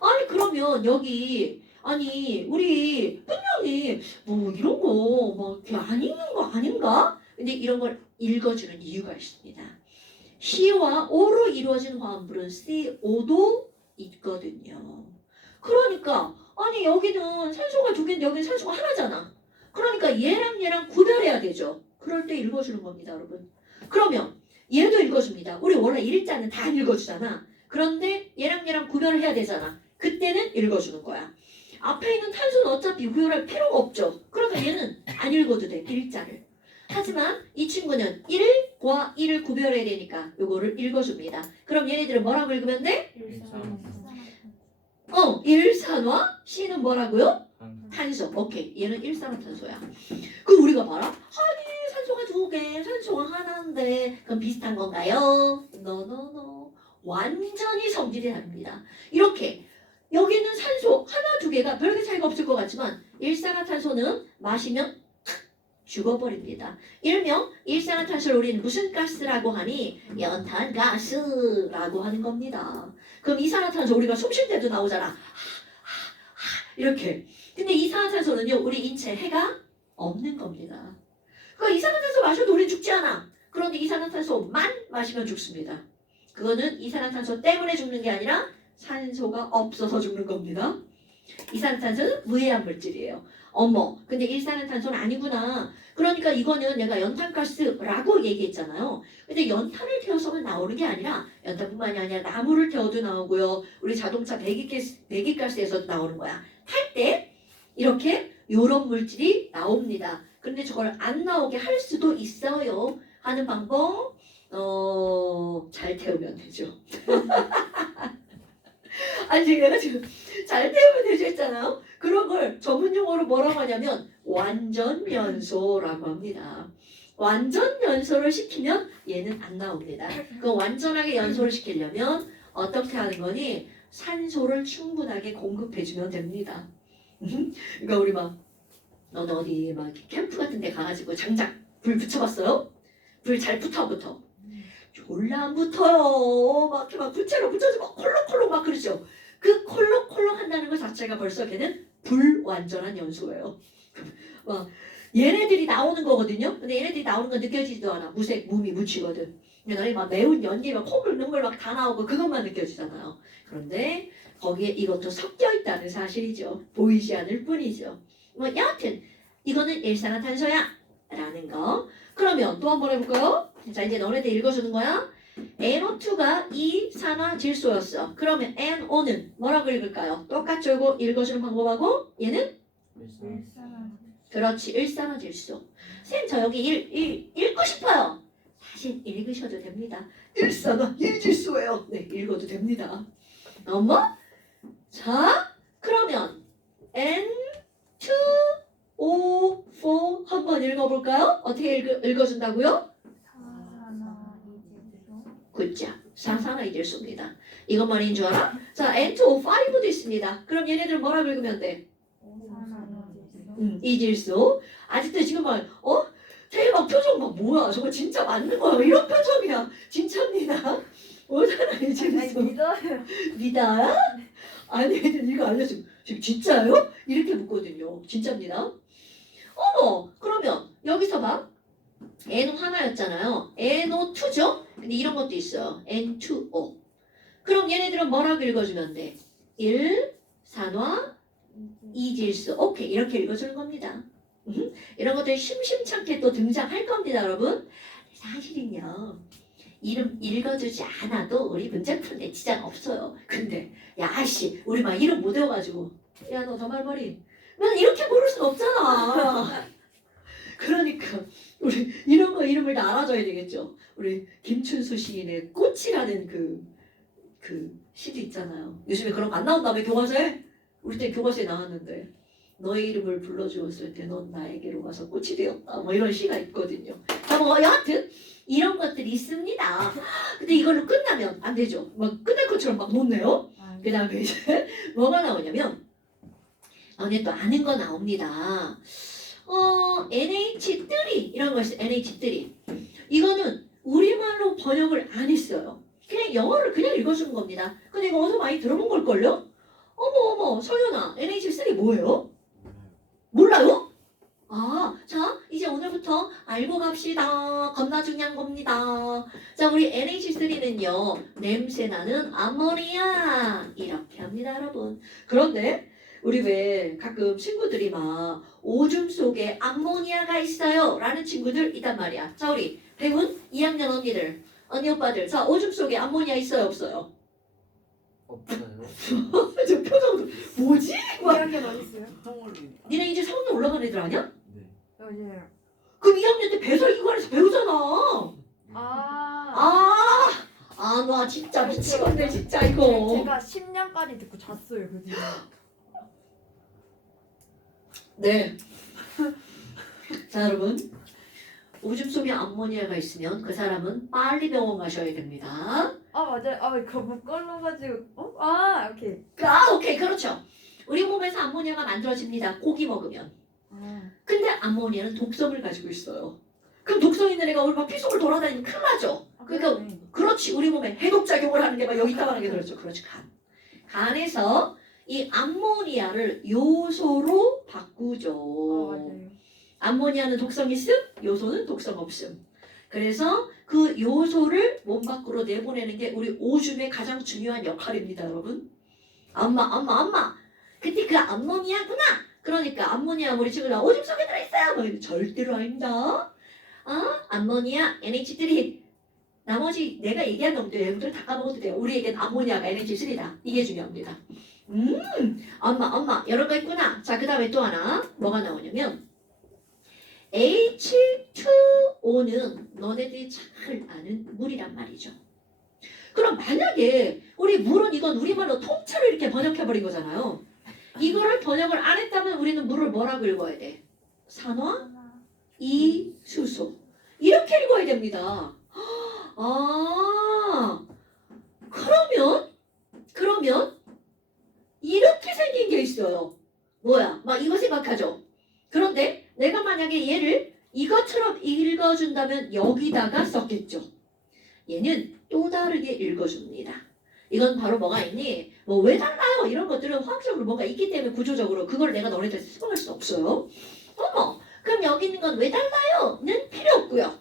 아니 그러면 여기 아니 우리 분명히 뭐 이런 거막 이렇게 안 읽는 거 아닌가? 근데 이런 걸 읽어주는 이유가 있습니다. C와 O로 이루어진 화합물은 CO도 있거든요. 그러니까 아니 여기는 산소가 두 개인데 여기는 산소가 하나잖아. 그러니까 얘랑 구별해야 되죠. 그럴 때 읽어주는 겁니다, 여러분. 그러면 얘도 읽어줍니다. 우리 원래 일자는 다 안 읽어주잖아. 그런데 얘랑 구별을 해야 되잖아. 그때는 읽어주는 거야. 앞에 있는 탄소는 어차피 구별할 필요가 없죠. 그러니까 얘는 안 읽어도 돼, 일자를. 하지만 이 친구는 1과 2를 구별해야 되니까 요거를 읽어줍니다. 그럼 얘네들은 뭐라고 읽으면 돼? 일산화, C는 뭐라고요? 탄소. 오케이. 얘는 일산화탄소야. 그럼 우리가 봐라. 아니 산소가 두 개, 산소가 하나인데 그럼 비슷한 건가요? No. 완전히 성질이 다릅니다. 이렇게 여기는 산소 하나 두 개가 별개 차이가 없을 것 같지만 일산화탄소는 마시면 죽어버립니다. 일명 일산화탄소를 우리는 무슨 가스라고 하니? 연탄가스라고 하는 겁니다. 그럼 이산화탄소 우리가 숨 쉴 때도 나오잖아. 이렇게. 근데 이산화탄소는요 우리 인체에 해가 없는 겁니다. 그러니까 이산화탄소 마셔도 우리 죽지 않아. 그런데 이산화탄소만 마시면 죽습니다. 그거는 이산화탄소 때문에 죽는 게 아니라 산소가 없어서 죽는 겁니다. 이산화탄소는 무해한 물질이에요. 어머, 근데 일산화탄소는 아니구나. 그러니까 이거는 내가 연탄가스라고 얘기했잖아요. 근데 연탄을 태워서만 나오는 게 아니라 연탄뿐만이 아니라 나무를 태워도 나오고요. 우리 자동차 배기가스에서도 나오는 거야. 탈 때 이렇게 요런 물질이 나옵니다. 그런데 저걸 안 나오게 할 수도 있어요. 하는 방법 잘 태우면 되죠. 아니 내가 지금 잘 태우면 되죠 했잖아요. 그런 걸 전문 용어로 뭐라고 하냐면 완전 연소라고 합니다. 완전 연소를 시키면 얘는 안 나옵니다. 그 완전하게 연소를 시키려면 어떻게 하는 거니? 산소를 충분하게 공급해주면 됩니다. 그러니까 우리 막 너는 어디 막 캠프 같은 데 가가지고 장작 불 붙여봤어요? 불 잘 붙어? 졸라 안 붙어요. 막 이렇게 막 부채로 붙여주고 콜록콜록 막 그러죠. 그 콜록콜록 한다는 것 자체가 벌써 걔는 불완전한 연소예요. 막 얘네들이 나오는 거거든요. 근데 얘네들이 나오는 건 느껴지지도 않아. 무색, 무미, 묻히거든. 너희 막 매운 연기, 막 콧물, 눈물 막 다 나오고 그것만 느껴지잖아요. 그런데 거기에 이것도 섞여 있다는 사실이죠. 보이지 않을 뿐이죠. 뭐 여하튼 이거는 일산화탄소야 라는 거. 그러면 또 한 번 해볼까요? 자 이제 너네들 읽어주는 거야. NO2가 이산화질소였어. 그러면 NO는 뭐라고 읽을까요? 똑같죠? 읽어주는 방법하고 얘는? 그렇지, 일산화질소. 쌤, 저 여기 읽고 싶어요. 사실 읽으셔도 됩니다. 일산화질소예요. 네, 읽어도 됩니다. 엄마? 자, 그러면 N2O4 한번 읽어볼까요? 어떻게 읽어준다고요? 굿자. 사산화이질소입니다. 이것 말인 줄 알아? 자, N2O5도 있습니다. 그럼 얘네들 뭐라고 읽으면 돼? 이질소. 아직도 지금 막 대박 표정 막 뭐야 저거 진짜 맞는 거야 이런 표정이야. 진짜입니다. 오잖아 이질소. 믿어요? 아니 애들 이거 알려줘. 지금 진짜요? 이렇게 묻거든요. 진짜입니다. 어머 그러면 여기서 봐. N은 하나였잖아요. NO2죠? 근데 이런 것도 있어요. N2O. 그럼 얘네들은 뭐라고 읽어주면 돼? 일산화 이질소. 오케이 이렇게 읽어주는 겁니다. 이런 것들이 심심찮게 또 등장할 겁니다 여러분. 사실은요 이름 읽어주지 않아도 우리 문제 푸는데 지장 없어요. 근데 야 아씨 우리 막 이름 못 외워가지고 야 너 더말머리 난 이렇게 모를 순 없잖아. 그러니까 우리 이런 거 이름을 다 알아줘야 되겠죠. 우리 김춘수 시인의 꽃이라는 그 시도 있잖아요. 요즘에 그런 거 안 나온다며 교과서에? 우리 때 교과서에 나왔는데 너의 이름을 불러주었을 때 넌 나에게로 가서 꽃이 되었다 뭐 이런 시가 있거든요. 자 뭐 여하튼 이런 것들이 있습니다. 근데 이걸로 끝나면 안 되죠. 막 끝날 것처럼 막 놓네요. 그 다음에 이제 뭐가 나오냐면 오늘 또 아는 거 나옵니다. NH3 이런 거 있어요. NH3 이거는 우리말로 번역을 안 했어요. 그냥 영어를 그냥 읽어주는 겁니다. 근데 이거 어디서 많이 들어본 걸걸요? 어머 성현아 NH3 뭐예요? 몰라요? 아, 자 이제 오늘부터 알고 갑시다. 겁나 중요한 겁니다. 자 우리 NH3는요 냄새나는 암모니아 이렇게 합니다 여러분. 그런데 우리 왜 가끔 친구들이 막 오줌 속에 암모니아가 있어요 라는 친구들 있단 말이야. 자 우리 배운 2학년 언니들 언니 오빠들 자 오줌 속에 암모니아 있어요 없어요? 없어요. 저 표정도 뭐지? 막 이야기 어딨어요? 니네 이제 3학년 올라간 애들 아니야? 네. 이제 그럼 2학년 때 배설기관에서 배우잖아. 나 진짜 미치겠네 진짜 이거. 제가 10년까지 듣고 잤어요 그 뒤에. 네. 자 여러분 오줌 속에 암모니아가 있으면 그 사람은 빨리 병원 가셔야 됩니다. 맞아요. 그거 못 걸러가지고 오케이. 오케이 그렇죠. 우리 몸에서 암모니아가 만들어집니다. 고기 먹으면. 근데 암모니아는 독성을 가지고 있어요. 그럼 독성 있는 애가 우리 막 피 속을 돌아다니면 큰일 나죠. 그러니까 그렇지 우리 몸에 해독작용을 하는 게 막 여기 있다고 하는 게 그렇죠. 그렇지 간에서 이 암모니아를 요소로 바꾸죠. 맞아요. 암모니아는 독성 있음, 요소는 독성 없음. 그래서 그 요소를 몸 밖으로 내보내는 게 우리 오줌의 가장 중요한 역할입니다, 여러분. 엄마. 근데 그 암모니아구나. 그러니까 암모니아 우리 친구가 오줌 속에 들어있어요. 뭐 절대로 아닙니다. 암모니아, NH3. 나머지 내가 얘기한 놈들 얘들 다 까먹어도 돼요. 우리에겐 암모니아가 NH3다. 이게 중요합니다. 엄마 이런 거 있구나. 자, 그 다음에 또 하나 뭐가 나오냐면 H2O는 너네들이 잘 아는 물이란 말이죠. 그럼 만약에 우리 물은 이건 우리말로 통째로 이렇게 번역해버린 거잖아요. 이거를 번역을 안 했다면 우리는 물을 뭐라고 읽어야 돼? 산화, 이수소 이렇게 읽어야 됩니다. 그러면 이렇게 생긴 게 있어요. 뭐야? 막 이거 생각하죠. 그런데 내가 만약에 얘를 이것처럼 읽어준다면 여기다가 썼겠죠. 얘는 또 다르게 읽어줍니다. 이건 바로 뭐가 있니? 뭐 왜 달라요? 이런 것들은 화학적으로 뭔가 있기 때문에 구조적으로 그걸 내가 너네들한테 설명할 수 없어요. 그럼 여기 있는 건 왜 달라요?는 필요 없고요.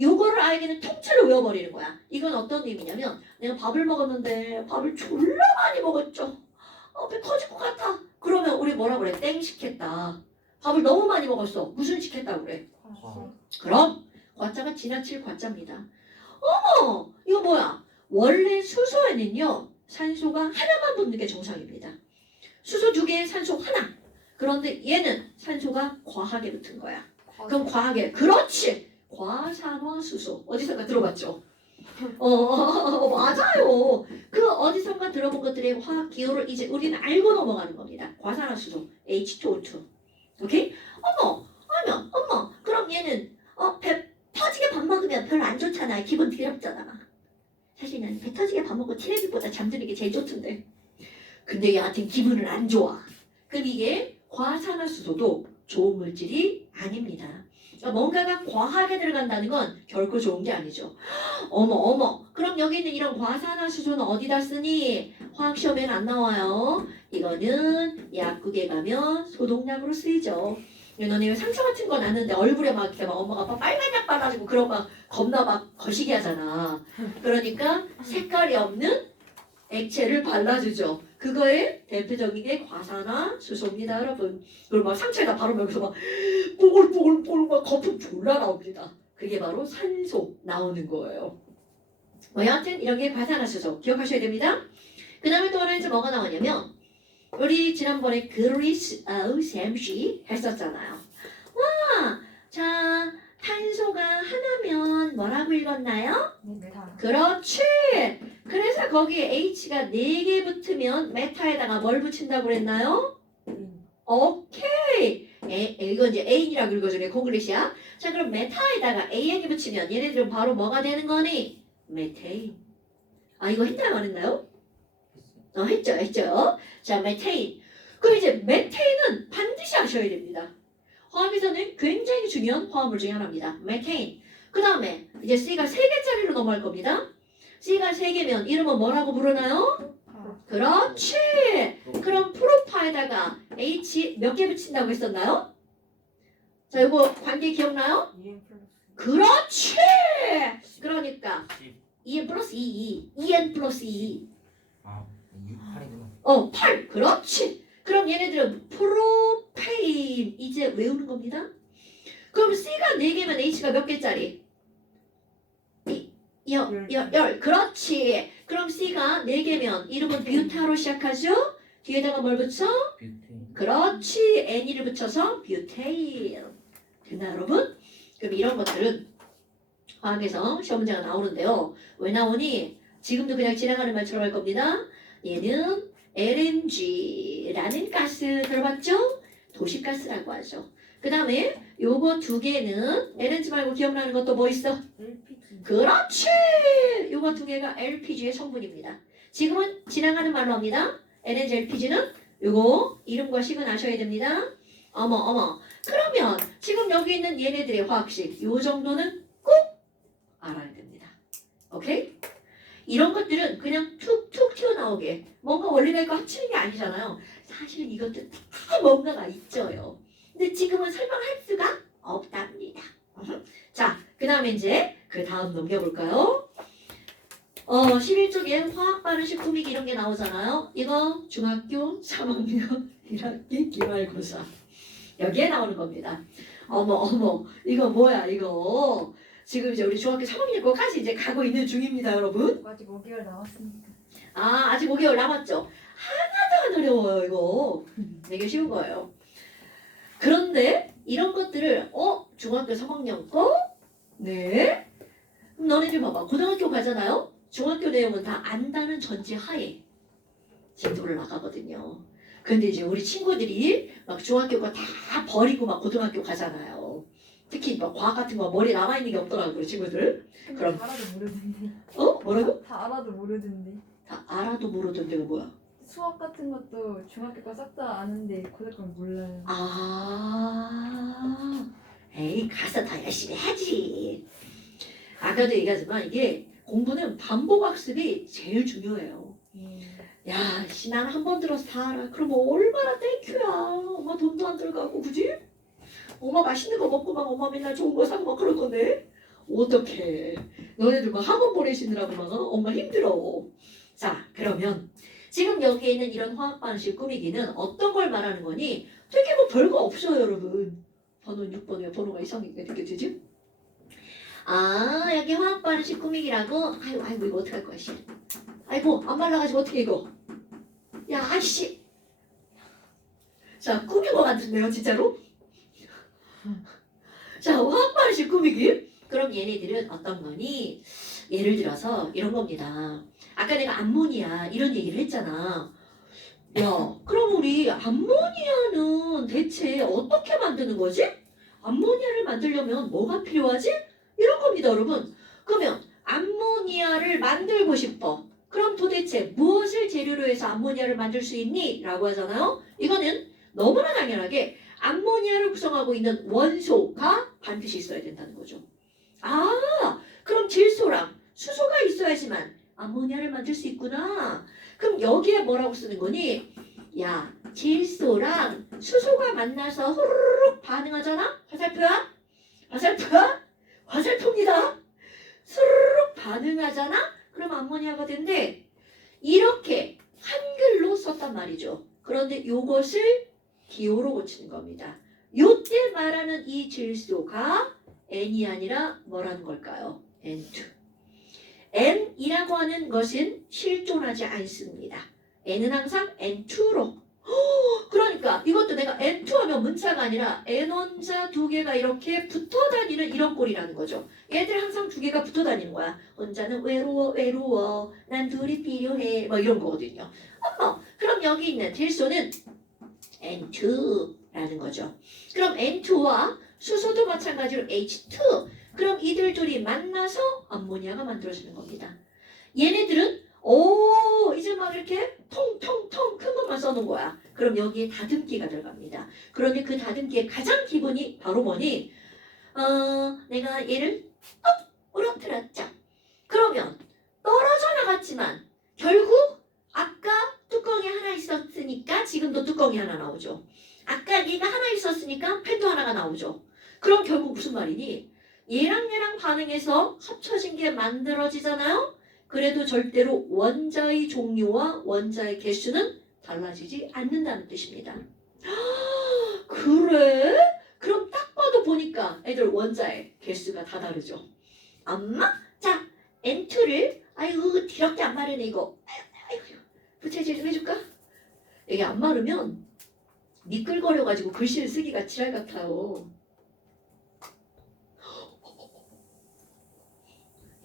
요거를 아이에게는 통째로 외워버리는 거야. 이건 어떤 의미냐면 내가 밥을 먹었는데 밥을 졸라 많이 먹었죠. 배 터질 것 같아. 그러면 우리 뭐라 그래? 땡 시켰다. 밥을 너무 많이 먹었어. 무슨 시켰다 그래? 그럼 과자가 지나칠 과자입니다. 이거 뭐야? 원래 수소에는요 산소가 하나만 붙는 게 정상입니다. 수소 2개에 산소 하나. 그런데 얘는 산소가 과하게 붙은 거야. 그럼 과하게 그렇지. 과산화수소 어디선가 들어봤죠? 맞아요. 그 어디선가 들어본 것들의 화학 기호를 이제 우리는 알고 넘어가는 겁니다. 과산화수소 H2O2. 오케이? 어머 그럼 얘는 배 터지게 밥 먹으면 별로 안 좋잖아. 기분 더럽잖아. 사실 나는 배 터지게 밥 먹고 티레비보다 잠드는 게 제일 좋던데. 근데 얘한테는 기분은 안 좋아. 그럼 이게 과산화수소도 좋은 물질이 아닙니다. 그러니까 뭔가가 과하게 들어간다는 건 결코 좋은 게 아니죠. 그럼 여기 있는 이런 과산화수소는 어디다 쓰니? 화학시험에는 안 나와요. 이거는 약국에 가면 소독약으로 쓰이죠. 너네 왜 상처 같은 거 났는데 얼굴에 막 이렇게 막 엄마가 아빠 빨간 약 발라주고 그런 막 겁나 막 거시기 하잖아. 그러니까 색깔이 없는 액체를 발라주죠. 그거의 대표적인 게 과산화수소입니다, 여러분. 그리고 막 상처에다 바르면 여기서 막 뽀글뽀글 막 거품 졸라 나옵니다. 그게 바로 산소 나오는 거예요. 여하튼 이런 게 과산화수소 기억하셔야 됩니다. 그 다음에 또 하나 이제 뭐가 나오냐면 우리 지난번에 그리스 샘씨 했었잖아요. 자 탄소가 하나면 뭐라고 읽었나요? 메타. 그렇지. 그래서 거기에 H가 4개 붙으면 메타에다가 뭘 붙인다고 그랬나요? 오케이. 이건 이제 애인이라고 읽어주네. 콩글리시야. 자, 그럼 메타에다가 an이 붙이면 얘네들은 바로 뭐가 되는 거니? 메테인. 아, 이거 했나요? 안 했나요? 했죠. 자, 메테인. 그럼 이제 메테인은 반드시 아셔야 됩니다. 화학에서는 굉장히 중요한 화합물 중에 하나입니다. 메테인. 그 다음에 이제 C가 3개짜리로 넘어갈 겁니다. C가 3개면 이름은 뭐라고 부르나요? 그렇지. 그럼 프로파에다가 H 몇 개 붙인다고 했었나요? 자, 이거 관계 기억나요? 그렇지. 그러니까 2n 플러스 2n 플러스 2. 아 8이구나. 8. 그렇지. 그럼 얘네들은 프로페인 이제 외우는 겁니다. 그럼 C가 4개면 H가 몇 개짜리? 10. 그렇지. 그럼 C가 4개면 이름은 뷰타로 시작하죠? 뒤에다가 뭘 붙여? 뷰테인. 그렇지. N이를 붙여서 뷰테인. 됐나 여러분? 그럼 이런 것들은 화학에서 시험 문제가 나오는데요. 왜 나오니? 지금도 그냥 지나가는 말처럼 할 겁니다. 얘는 LNG라는 가스 들어봤죠? 도시가스라고 하죠. 그 다음에 요거 2개는 LNG 말고 기억나는 것도 뭐 있어? LPG. 그렇지! 요거 2개가 LPG의 성분입니다. 지금은 지나가는 말로 합니다. LNG, LPG는 요거 이름과 식은 아셔야 됩니다. 어머. 그러면 지금 여기 있는 얘네들의 화학식 요 정도는 꼭 알아야 됩니다. 오케이? 이런 것들은 그냥 툭툭 튀어나오게 뭔가 원리가 있고 합치는 게 아니잖아요. 사실은 이것들 다 뭔가가 있죠요. 근데 지금은 설명할 수가 없답니다. 자, 그 다음에 이제 그 다음 넘겨볼까요? 11쪽에 화학 반응식 꾸미기 이런 게 나오잖아요. 이거 중학교 3학년 1학기 기말고사 여기에 나오는 겁니다. 어머 이거 뭐야 이거 지금 이제 우리 중학교 3학년 거까지 이제 가고 있는 중입니다 여러분. 아직 5개월 남았으니까. 아직 5개월 남았죠. 하나도 안 어려워요 이거. 되게 쉬운 거예요. 그런데 이런 것들을 중학교 3학년 거? 네. 그럼 너네들 봐봐. 고등학교 가잖아요. 중학교 내용은 다 안다는 전제 하에 진도를 나가거든요. 근데 이제 우리 친구들이 막 중학교 거 다 버리고 막 고등학교 가잖아요. 특히 막 과학 같은 거 머리에 남아있는 게 없더라고요 우리 친구들. 근데 그럼- 다 알아도 모르던데. 뭐라고? 다 알아도 모르던데. 다 알아도 모르던 데가 뭐야? 수학 같은 것도 중학교 거 싹 다 아는데 고등학교 건 몰라요. 에이 가서 더 열심히 하지. 아까도 얘기하지만 이게 공부는 반복학습이 제일 중요해요. 야, 씨, 나는 한 번 들어서 다 알아. 그럼 얼마나 땡큐야. 엄마 돈도 안 들어가고, 그지? 엄마 맛있는 거 먹고 막 엄마 맨날 좋은 거 사고 막 그럴 건데. 어떡해. 너네들 막 학원 보내시느라고 막 엄마 힘들어. 자, 그러면 지금 여기에 있는 이런 화학 반응식 꾸미기는 어떤 걸 말하는 거니? 되게 뭐 별거 없어요, 여러분. 번호 6번 왜 번호가 이상하게 느껴지지? 여기 화학 반응식 꾸미기라고? 아이고 이거 어떡할 거야, 씨. 아이고 안 말라가지고 어떻게 이거? 야, 아이씨. 자, 꾸민 거 같은데요, 진짜로? 자, 화학 반응식 꾸미기. 그럼 얘네들은 어떤 거니? 예를 들어서 이런 겁니다. 아까 내가 암모니아 이런 얘기를 했잖아. 야, 그럼 우리 암모니아는 대체 어떻게 만드는 거지? 암모니아를 만들려면 뭐가 필요하지? 이런 겁니다, 여러분. 그러면 암모니아를 만들고 싶어. 그럼 도대체 무엇을 재료로 해서 암모니아를 만들 수 있니? 라고 하잖아요. 이거는 너무나 당연하게 암모니아를 구성하고 있는 원소가 반드시 있어야 된다는 거죠. 그럼 질소랑 수소가 있어야지만 암모니아를 만들 수 있구나. 그럼 여기에 뭐라고 쓰는 거니? 야, 질소랑 수소가 만나서 후루룩 반응하잖아? 화살표야? 화살표입니다. 스르륵 반응하잖아? 그럼 암모니아가 된대. 이렇게 한글로 썼단 말이죠. 그런데 요것을 기호로 고치는 겁니다. 요때 말하는 이 질소가 N이 아니라 뭐라는 걸까요? N2. N이라고 하는 것은 실존하지 않습니다. N은 항상 N2로. 그러니까 이것도 내가 N2 하면 문자가 아니라 N1자 2개가 이렇게 붙어 다니는 이런 꼴이라는 거죠. 얘들 항상 2개가 붙어 다니는 거야. 혼자는 외로워 난 둘이 필요해 뭐 이런 거거든요. 그럼 여기 있는 질소는 N2 라는 거죠. 그럼 N2와 수소도 마찬가지로 H2. 그럼 이들 둘이 만나서 암모니아가 만들어지는 겁니다. 얘네들은 이제 막 이렇게 통통통 큰 것만 써놓은 거야. 그럼 여기에 다듬기가 들어갑니다. 그런데 그 다듬기의 가장 기본이 바로 뭐니? 내가 얘를 부러뜨렸죠. 그러면 떨어져 나갔지만 결국 아까 뚜껑이 하나 있었으니까 지금도 뚜껑이 하나 나오죠. 아까 얘가 하나 있었으니까 펜도 하나가 나오죠. 그럼 결국 무슨 말이니? 얘랑 얘랑 반응해서 합쳐진 게 만들어지잖아요. 그래도 절대로 원자의 종류와 원자의 개수는 달라지지 않는다는 뜻입니다. 그래? 그럼 딱 봐도 보니까 애들 원자의 개수가 다 다르죠. 엄마? 자, N2를 아이고 더럽게 안 마르네 이거. 아이고 부채질 좀 해줄까? 이게 안 마르면 미끌거려가지고 글씨를 쓰기가 지랄 같아요.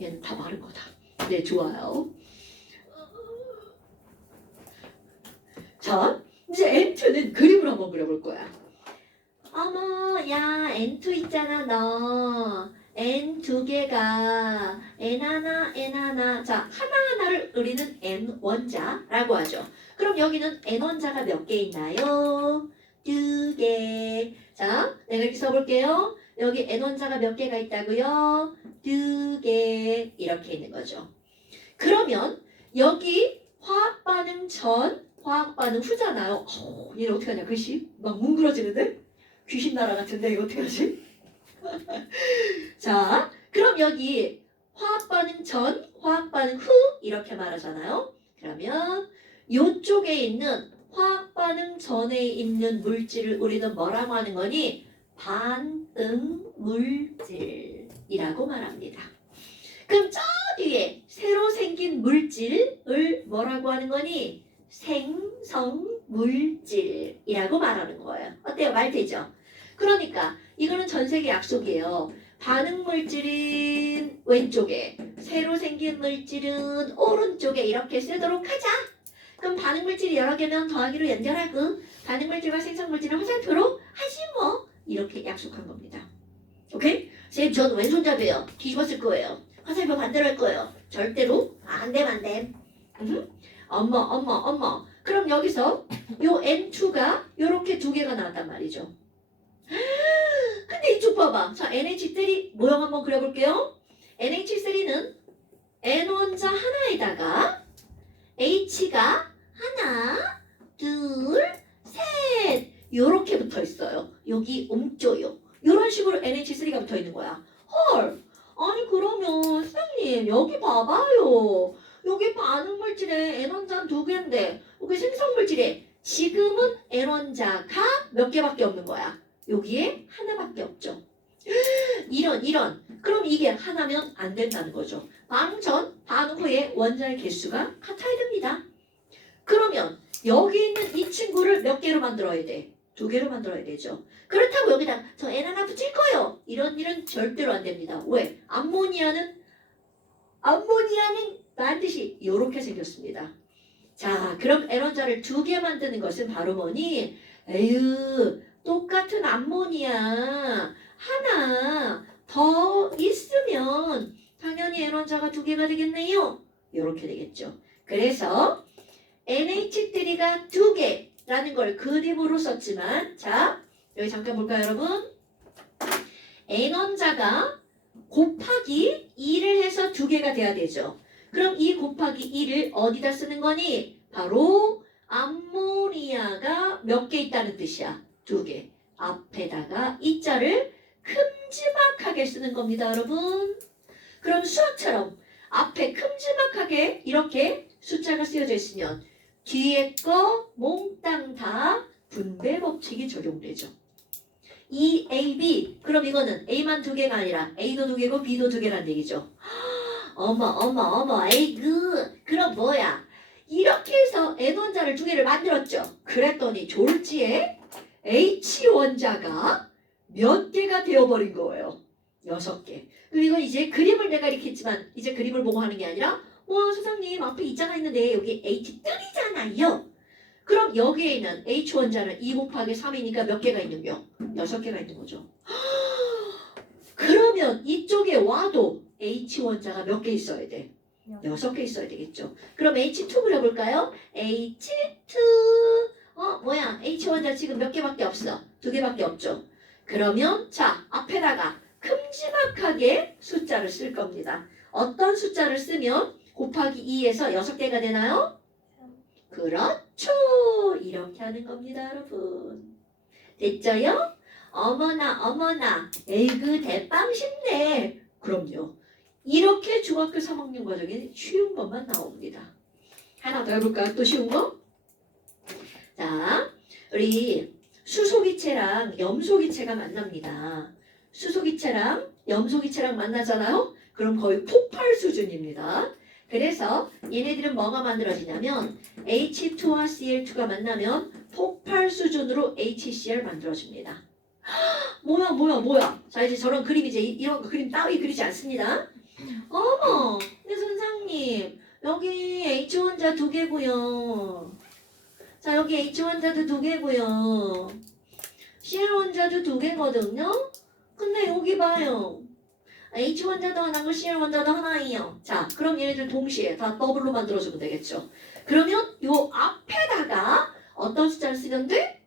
얘는 다 마른 거다. 네, 좋아요. 자, 이제 N2는 그림을 한번 그려볼 거야. 어머, 야, N2 있잖아, 너. N 두 개가 N 하나, N 하나. 자, 하나하나를 우리는 N 원자라고 하죠. 그럼 여기는 N 원자가 몇 개 있나요? 2개. 자, 내가 이렇게 써볼게요. 여기 N 원자가 몇 개가 있다고요? 2개. 이렇게 있는 거죠. 그러면 여기 화학 반응 전, 화학 반응 후잖아요. 얘는 어떻게 하냐? 글씨 막 뭉그러지는데? 귀신 나라 같은데 이거 어떻게 하지? 자, 그럼 여기 화학 반응 전, 화학 반응 후 이렇게 말하잖아요. 그러면 이쪽에 있는 화학 반응 전에 있는 물질을 우리는 뭐라고 하는 거니? 반응 물질이라고 말합니다. 그럼 저 뒤에 새로 생긴 물질을 뭐라고 하는 거니? 생성 물질이라고 말하는 거예요. 어때요? 말 되죠? 그러니까 이거는 전 세계 약속이에요. 반응 물질은 왼쪽에, 새로 생긴 물질은 오른쪽에 이렇게 쓰도록 하자. 그럼 반응 물질이 여러 개면 더하기로 연결하고 반응 물질과 생성 물질은 화살표로 하지 뭐. 이렇게 약속한 겁니다. 오케이? 쌤, 전 왼손잡이에요. 뒤집었을 거예요. 화살표 반대로 할 거예요. 절대로 안 돼, 안 돼. 엄마. 그럼 여기서 요 N2가 요렇게 두 개가 나왔단 말이죠. 근데 이쪽 봐봐. 자, NH3 모형 한번 그려볼게요. NH3는 N 원자 하나에다가 H가 하나, 둘, 셋 요렇게 붙어 있어요. 여기 옴조요. 요런 식으로 NH3가 붙어 있는 거야. 헐. 아니 그러면 선생님 여기 봐봐요. 여기 반응 물질에 N 원자는 두 개인데 여기 생성 물질에 지금은 N 원자가 몇 개밖에 없는 거야. 여기에 하나밖에 없죠. 이런. 그럼 이게 하나면 안 된다는 거죠. 반응 전, 반응 후에 원자의 개수가 같아야 됩니다. 그러면 여기 있는 이 친구를 몇 개로 만들어야 돼? 2개로 만들어야 되죠. 그렇다고 여기다 저 N 하나 붙일 거요. 이런 일은 절대로 안 됩니다. 왜? 암모니아는 반드시 이렇게 생겼습니다. 자, 그럼 N 원자를 2개 만드는 것은 바로 뭐니? 에휴, 똑같은 암모니아 하나 더 있으면 당연히 N 원자가 2개가 되겠네요. 이렇게 되겠죠. 그래서 NH3가 2개라는 걸 그림으로 썼지만 자, 여기 잠깐 볼까요, 여러분? N 원자가 곱하기 2를 해서 2개가 돼야 되죠. 그럼 이 곱하기 2를 어디다 쓰는 거니? 바로 암모니아가 몇 개 있다는 뜻이야. 2개. 앞에다가 이 자를 큼지막하게 쓰는 겁니다, 여러분. 그럼 수학처럼 앞에 큼지막하게 이렇게 숫자가 쓰여져 있으면 뒤에 거 몽땅 다 분배 법칙이 적용되죠. E, A, B. 그럼 이거는 A만 2개가 아니라 A도 2개고 B도 2개란 얘기죠. 어머, 에이그. 그럼 뭐야? 이렇게 해서 N 원자를 2개를 만들었죠. 그랬더니 졸지에 H 원자가 몇 개가 되어버린 거예요. 6개. 그리고 이제 그림을 내가 이렇게 했지만 이제 그림을 보고 하는 게 아니라 와 선생님 앞에 있잖아 있는데 여기 H3잖아요. 그럼 여기에 있는 H 원자는 2 곱하기 3이니까 몇 개가 있는겨? 6개가 있는 거죠. 그러면 이쪽에 와도 H 원자가 몇 개 있어야 돼? 6개 있어야 되겠죠. 그럼 H2 그려볼까요? H2 뭐야? H 원자 지금 몇 개밖에 없어? 2개밖에 없죠. 그러면 자 앞에다가 큼지막하게 숫자를 쓸 겁니다. 어떤 숫자를 쓰면 곱하기 2에서 6개가 되나요? 그렇죠. 이렇게 하는 겁니다, 여러분. 됐죠요? 어머나 에이그 대빵 쉽네. 그럼요. 이렇게 중학교 3학년 과정에 쉬운 것만 나옵니다. 하나 더 해볼까요? 또 쉬운 거? 자, 우리 수소기체랑 염소기체가 만납니다. 수소기체랑 염소기체랑 만나잖아요? 그럼 거의 폭발 수준입니다. 그래서 얘네들은 뭐가 만들어지냐면 H2와 Cl2가 만나면 폭발 수준으로 HCl 만들어집니다. 뭐야. 자 이제 저런 그림 이제 이런 그림 따위 그리지 않습니다. 어머, 근데 선생님 여기 H 원자 2개고요. 자 여기 H 원자도 2개고요. Cl 원자도 2개거든요. 근데 여기 봐요. H 원자도 하나고 Cl 원자도 하나예요. 자, 그럼 얘네들 동시에 다 더블로 만들어주면 되겠죠. 그러면 요 앞에다가 어떤 숫자를 쓰면 돼?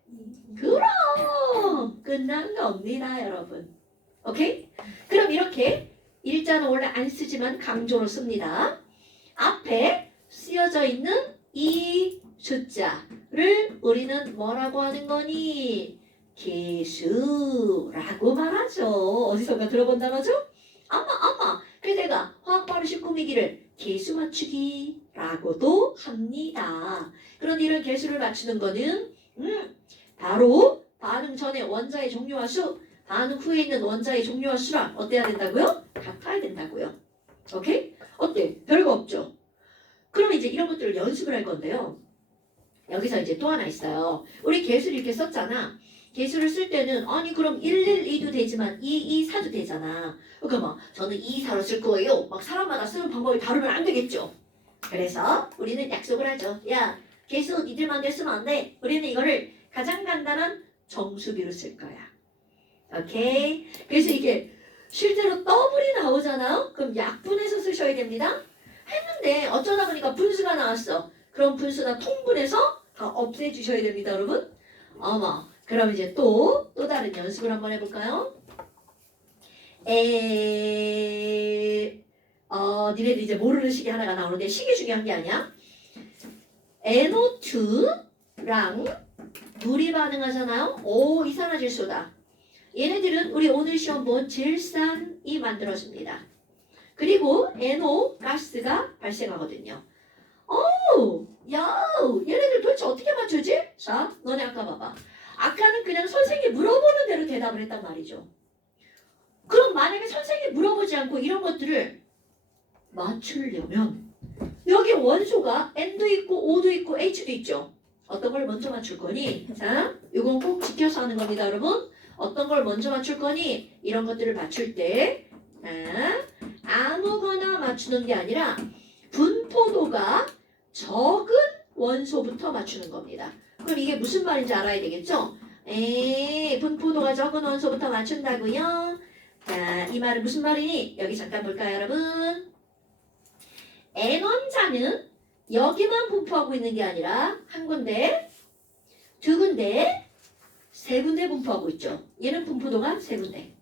그럼 끝난 겁니다, 여러분. 오케이? 그럼 이렇게 일자는 원래 안 쓰지만 강조로 씁니다. 앞에 쓰여져 있는 이 숫자를 우리는 뭐라고 하는 거니? 개수라고 말하죠. 어디선가 들어본 단어죠? 아마 그래서 내가 화학발음 19미기를 개수 맞추기라고도 합니다. 그런 이런 개수를 맞추는 거는 바로 반응 전에 원자의 종류와 수, 반응 후에 있는 원자의 종류와 수랑 어때야 된다고요? 같아야 된다고요. 오케이? 어때? 별거 없죠? 그럼 이제 이런 것들을 연습을 할 건데요. 여기서 이제 또 하나 있어요. 우리 개수를 이렇게 썼잖아. 개수를 쓸 때는 아니 그럼 112도 되지만 224도 되잖아. 그러니까 막 저는 224로 쓸 거예요. 막 사람마다 쓰는 방법이 다르면 안 되겠죠. 그래서 우리는 약속을 하죠. 야 개수 니들 마음대로 쓰면 안 돼. 우리는 이거를 가장 간단한 정수비로 쓸 거야. 오케이. 그래서 이게 실제로 더블이 나오잖아요. 그럼 약분해서 쓰셔야 됩니다. 했는데 어쩌다 보니까 분수가 나왔어. 그럼 분수나 통분해서 다 없애주셔야 됩니다, 여러분. 어머. 그럼 이제 또 다른 연습을 한번 해볼까요? 니네들 이제 모르는 식이 하나가 나오는데 식이 중요한 게 아니야. NO2랑 물이 반응하잖아요. 오, 이산화질소다. 얘네들은 우리 오늘 시험 본 질산이 만들어집니다. 그리고 NO 가스가 발생하거든요. 오, 야, 얘네들 도대체 어떻게 맞추지? 자, 너네 아까 봐봐. 아까는 그냥 선생님이 물어보는 대로 대답을 했단 말이죠. 그럼 만약에 선생님이 물어보지 않고 이런 것들을 맞추려면 여기 원소가 N도 있고 O도 있고 H도 있죠. 어떤 걸 먼저 맞출 거니? 자, 이건 꼭 지켜서 하는 겁니다, 여러분. 어떤 걸 먼저 맞출 거니? 이런 것들을 맞출 때 아무거나 맞추는 게 아니라 분포도가 적은 원소부터 맞추는 겁니다. 그럼 이게 무슨 말인지 알아야 되겠죠? 분포도가 적은 원소부터 맞춘다고요? 자, 이 말은 무슨 말이니? 여기 잠깐 볼까요, 여러분? N원자는 여기만 분포하고 있는 게 아니라 한 군데, 두 군데, 세 군데 분포하고 있죠. 얘는 분포도가 세 군데.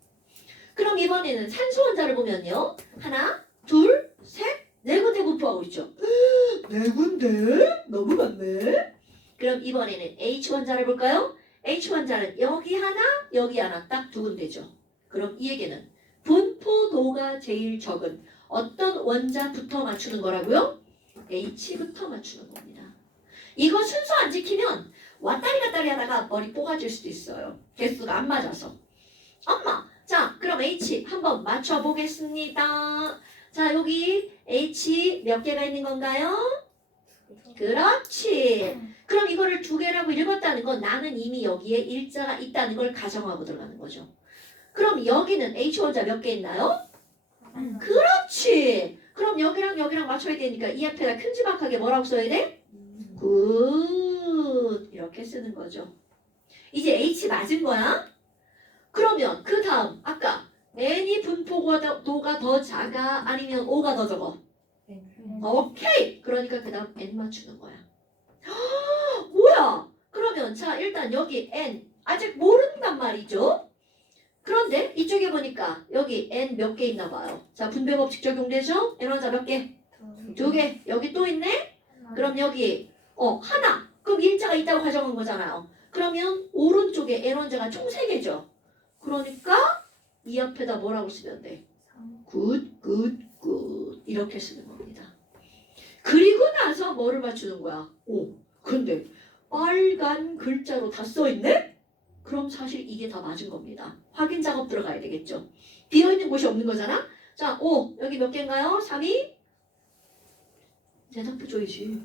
그럼 이번에는 산소 원자를 보면요. 하나, 둘, 셋, 네 군데 분포하고 있죠. 네 군데? 너무 많네. 그럼 이번에는 H 원자를 볼까요? H 원자는 여기 하나, 여기 하나 딱 두 군데죠. 그럼 이 얘기는 분포도가 제일 적은 어떤 원자부터 맞추는 거라고요? H부터 맞추는 겁니다. 이거 순서 안 지키면 왔다리 갔다리 하다가 머리 뽀가질 수도 있어요. 개수가 안 맞아서. 엄마, 자 그럼 H 한번 맞춰보겠습니다. 자 여기 H 몇 개가 있는 건가요? 그렇지. 그럼 이거를 두 개라고 읽었다는 건 나는 이미 여기에 일자가 있다는 걸 가정하고 들어가는 거죠. 그럼 여기는 H 원자 몇 개 있나요? 그렇지. 그럼 여기랑 여기랑 맞춰야 되니까 이 앞에다 큼지막하게 뭐라고 써야 돼? 굿. 굿 이렇게 쓰는 거죠. 이제 H 맞은 거야? 그러면 그 다음 아까 N이 분포도가 더 작아 아니면 O가 더 적어? 오케이. 그러니까 그 다음 N 맞추는 거야. 뭐야? 그러면 자 일단 여기 N 아직 모른단 말이죠. 그런데 이쪽에 보니까 여기 N 몇 개 있나 봐요. 자 분배 법칙 적용되죠? N 환자 몇 개? 2개. 여기 또 있네? 그럼 여기 하나. 그럼 일자가 있다고 가정한 거잖아요. 그러면 오른쪽에 N 환자가 총 3개죠. 그러니까 이 앞에다 뭐라고 쓰면 돼? 굿, 굿, 굿 이렇게 쓰는 겁니다. 그리고 나서 뭐를 맞추는 거야? 오, 근데 빨간 글자로 다 써있네? 그럼 사실 이게 다 맞은 겁니다. 확인 작업 들어가야 되겠죠. 비어있는 곳이 없는 거잖아? 자, 5, 여기 몇 개인가요? 3이? 대답부 줘야지.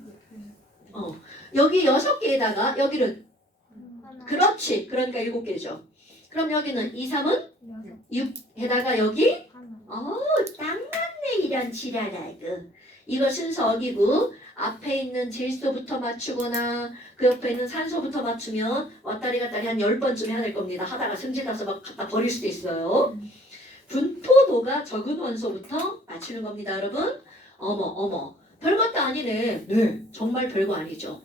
여기 6개에다가 여기는 그렇지. 그러니까 7개죠. 그럼 여기는 2, 3은 6에다가 여기 딱 맞네 이런 지랄아이고. 이거 순서 어기고 앞에 있는 질소부터 맞추거나 그 옆에 있는 산소부터 맞추면 왔다리 갔다리 한 10번쯤 해야 될 겁니다. 하다가 승진나서 막 갖다 버릴 수도 있어요. 분포도가 적은 원소부터 맞추는 겁니다, 여러분. 어머 별것도 아니네. 네, 정말 별거 아니죠.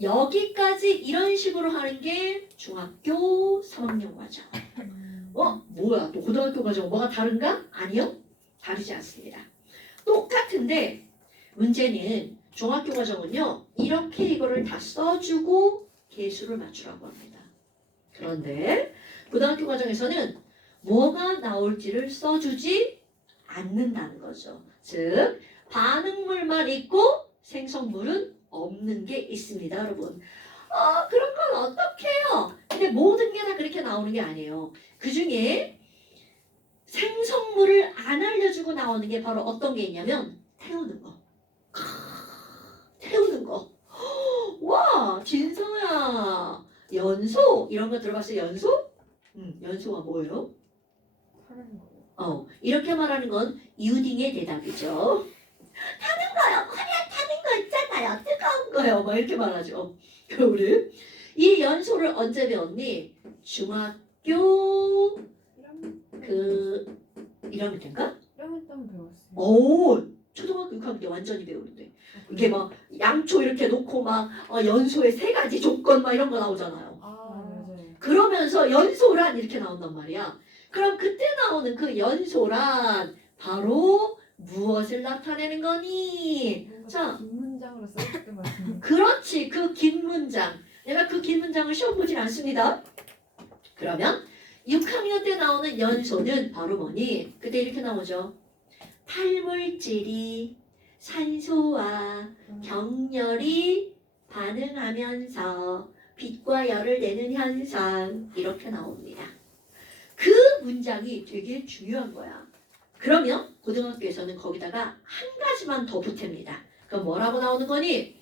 여기까지 이런 식으로 하는 게 중학교 3학년 과정. 뭐야? 또 고등학교 과정 뭐가 다른가? 아니요. 다르지 않습니다. 똑같은데 문제는 중학교 과정은요. 이렇게 이거를 다 써주고 개수를 맞추라고 합니다. 그런데 고등학교 과정에서는 뭐가 나올지를 써주지 않는다는 거죠. 즉 반응물만 있고 생성물은 없는 게 있습니다, 여러분. 그런 건 어떡해요? 근데 모든 게 다 그렇게 나오는 게 아니에요. 그 중에 생성물을 안 알려주고 나오는 게 바로 어떤 게 있냐면 태우는 거. 태우는 거. 와, 진서야. 연소 이런 거 들어봤어요? 연소? 연소가 뭐예요? 이렇게 말하는 건 유딩의 대답이죠. 타는 거요. 허리에 타는 거 있잖아요. 뜨거운 거요. 막 이렇게 말하죠. 그럼 우리 이 연소를 언제 배웠니? 중학교 1학년 때인가? 1학년 때 배웠어요. 오, 초등학교 6학년 때 완전히 배우는데 이게 막 양초 이렇게 놓고 막 연소의 3가지 조건 막 이런 거 나오잖아요. 맞아요. 그러면서 연소란 이렇게 나온단 말이야. 그럼 그때 나오는 그 연소란 바로 무엇을 나타내는 거니? 자, 긴 문장으로 써있을 것 같은데. 그렇지. 그 긴 문장. 내가 그 긴 문장을 시험 보진 않습니다. 그러면 6학년 때 나오는 연소는 바로 뭐니? 그때 이렇게 나오죠. 탈물질이 산소와 격렬히 반응하면서 빛과 열을 내는 현상 이렇게 나옵니다. 그 문장이 되게 중요한 거야. 그러면 고등학교에서는 거기다가 한 가지만 더 보탭니다. 그럼 뭐라고 나오는 거니?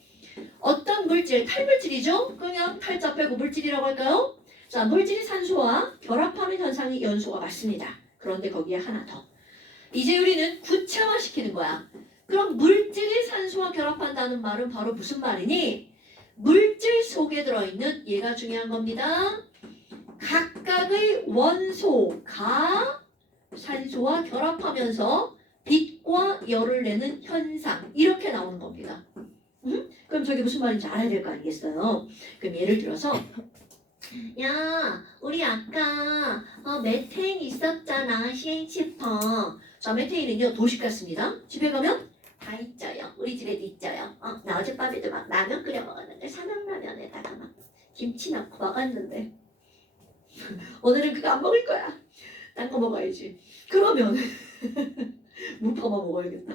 어떤 물질, 탈물질이죠? 그냥 탈자 빼고 물질이라고 할까요? 자, 물질이 산소와 결합하는 현상이 연소가 맞습니다. 그런데 거기에 하나 더. 이제 우리는 구체화시키는 거야. 그럼 물질이 산소와 결합한다는 말은 바로 무슨 말이니? 물질 속에 들어있는 얘가 중요한 겁니다. 각각의 원소가 산소와 결합하면서 빛과 열을 내는 현상 이렇게 나오는 겁니다. 그럼 저게 무슨 말인지 알아야 될 거 아니겠어요? 그럼 예를 들어서 야 우리 아까 메테인 있었잖아 CH4. 자 메테인은요 도시가스입니다. 집에 가면 다 있어요. 우리 집에도 있어요. 나 어젯밤에도 막 라면 끓여 먹었는데 삼양라면에다가 막 김치 넣고 먹었는데 오늘은 그거 안 먹을 거야. 딴 거 먹어야지. 그러면 무파만 먹어야겠다.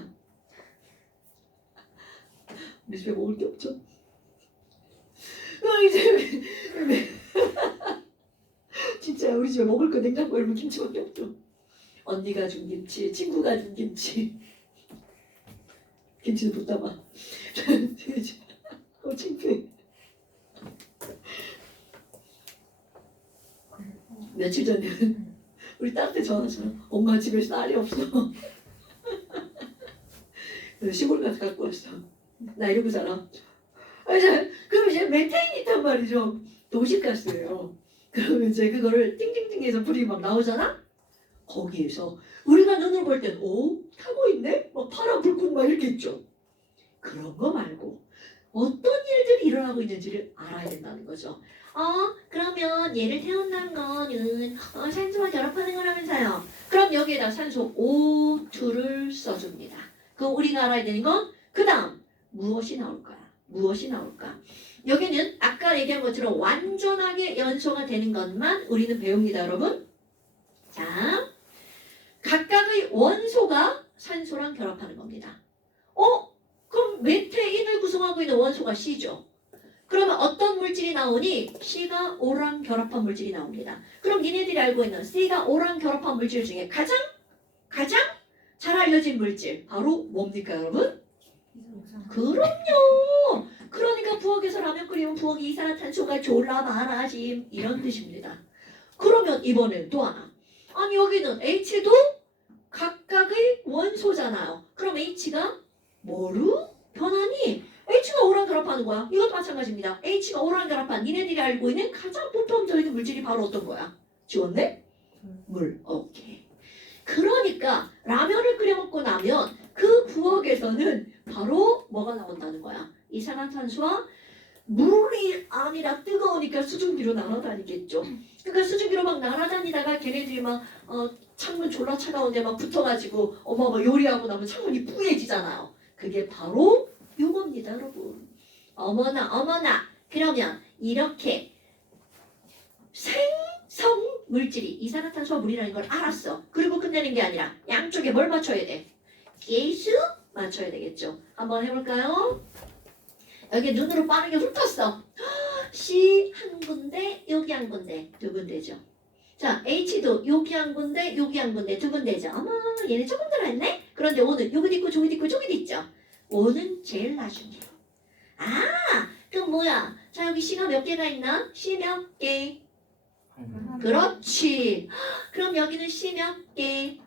우리 집에 먹을 게 없죠? 이제 진짜 우리 집에 먹을 거 냉장고에 있는 김치밖에 없죠. 언니가 준 김치, 친구가 준 김치. 김치는 못 담아. 창피해. 며칠 전에 우리 딸한테 전화했어요. 엄마 집에 쌀이 없어. 그래서 시골 가서 갖고 왔어. 나 이러고 살아. 그럼 이제 메테인이 있단 말이죠. 도시가스예요. 그러면 이제 그거를 띵띵띵해서 불이 막 나오잖아? 거기에서 우리가 눈으로 볼 땐, 오, 타고 있네? 막 파란 불꽃 막 이렇게 있죠. 그런 거 말고 어떤 일들이 일어나고 있는지를 알아야 된다는 거죠. 그러면 얘를 태운다는 거는 산소와 결합하는 거라면서요. 그럼 여기에다 산소 O2를 써줍니다. 그럼 우리가 알아야 되는 건 그 다음 무엇이 나올까요? 무엇이 나올까? 여기는 아까 얘기한 것처럼 완전하게 연소가 되는 것만 우리는 배웁니다, 여러분. 자, 각각의 원소가 산소랑 결합하는 겁니다. 그럼 메테인을 구성하고 있는 원소가 C죠. 그러면 어떤 물질이 나오니? C가 O랑 결합한 물질이 나옵니다. 그럼 니네들이 알고 있는 C가 O랑 결합한 물질 중에 가장 잘 알려진 물질 바로 뭡니까, 여러분? 그럼요. 그러니까 부엌에서 라면 끓이면 부엌에 이산화탄소가 졸라 많아짐 이런 뜻입니다. 그러면 이번엔 또 하나. 아니 여기는 H도 각각의 원소잖아요. 그럼 H가 뭐로 변하니? H가 O랑 결합하는 거야. 이것도 마찬가지입니다. H가 O랑 결합한 니네들이 알고 있는 가장 보편적인 물질이 바로 어떤 거야? 지웠네? 물. 오케이. 그러니까 라면을 끓여 먹고 나면 그 부엌에서는 바로 뭐가 나온다는 거야? 이산화탄소와 물이 아니라 뜨거우니까 수증기로 날아다니겠죠. 그러니까 수증기로 막 날아다니다가 걔네들이 막 창문 졸라 차가운데 막 붙어가지고 막 요리하고 나면 창문이 뿌얘지잖아요. 그게 바로 요겁니다, 여러분. 어머나. 그러면 이렇게 생성 물질이 이산화탄소와 물이라는 걸 알았어. 그리고 끝내는 게 아니라 양쪽에 뭘 맞춰야 돼? 계수 맞춰야 되겠죠. 한번 해볼까요? 여기 눈으로 빠르게 훑었어. C 한 군데, 여기 한 군데, 두 군데죠. 자, H도 여기 한 군데, 여기 한 군데, 두 군데죠. 어머, 얘네 조금 들어있네? 그런데 O는 여기도 있고 저기도 있고 저기도 있죠. O는 제일 나중에. 그럼 뭐야? 자, 여기 C가 몇 개가 있나? C 몇 개? 그렇지. 그럼 여기는 C 몇 개?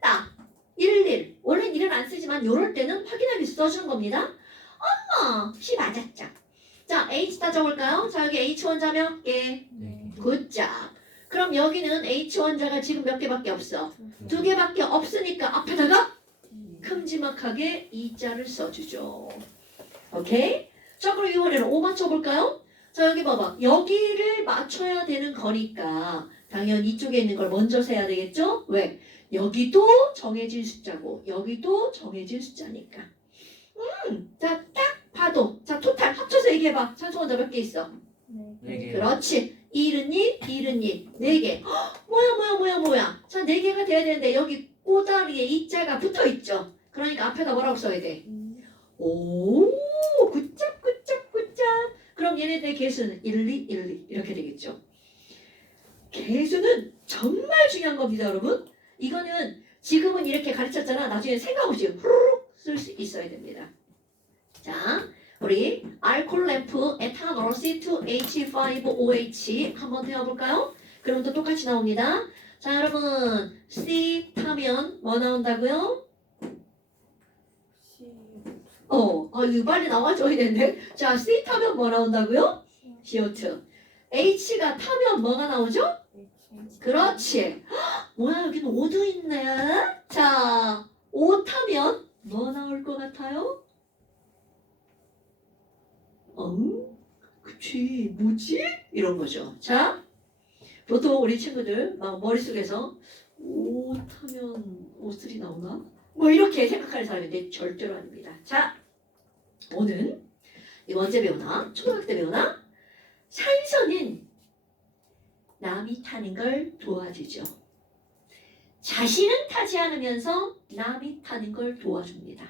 딱 11. 원래는 1을 안 쓰지만 요럴 때는 확인하기 위해서 써주는 겁니다. C 맞았죠. 자, H 따져볼까요? 자, 여기 H 원자 몇 개? 네. 굿잡. 그럼 여기는 H 원자가 지금 몇 개밖에 없어? 두 개밖에 없으니까 앞에다가 큼지막하게 E자를 써주죠. 오케이? 자, 그럼 이번에는 O 맞춰볼까요? 자, 여기 봐봐. 여기를 맞춰야 되는 거니까 당연히 이쪽에 있는 걸 먼저 세야 되겠죠? 왜? 여기도 정해진 숫자고 여기도 정해진 숫자니까. 자, 딱 봐도 자, 토탈 합쳐서 얘기해봐. 산소 원자 몇 개 있어? 네 개. 그렇지. 이른니, 네 개. 뭐야. 자, 네 개가 돼야 되는데 여기 꼬다리에 이자가 붙어 있죠. 그러니까 앞에다 뭐라고 써야 돼? 오, 굿잡. 그럼 얘네들의 개수는 1, 2 이렇게 되겠죠. 개수는 정말 중요한 겁니다, 여러분. 이거는 지금은 이렇게 가르쳤잖아. 나중에 생각 없이 후루룩 쓸 수 있어야 됩니다. 자, 우리 알코올 램프 에탄올 C2H5OH 한번 배워볼까요? 그럼 또 똑같이 나옵니다. 자, 여러분 C 타면 뭐 나온다고요? 이거 빨리 나와줘야 되는데. 자, C 타면 뭐 나온다고요? CO2. H가 타면 뭐가 나오죠? 그렇지. 뭐야, 여기는 O도 있네. 자, O 타면 뭐 나올 것 같아요? 그치, 뭐지? 이런 거죠. 자, 보통 우리 친구들 막 머릿속에서 O 타면 O3 나오나? 뭐 이렇게 생각하는 사람인데 절대로 아닙니다. 자, 오는 이거 언제 배우나? 초등학교 때 배우나? 산소는 남이 타는 걸 도와주죠. 자신은 타지 않으면서 남이 타는 걸 도와줍니다.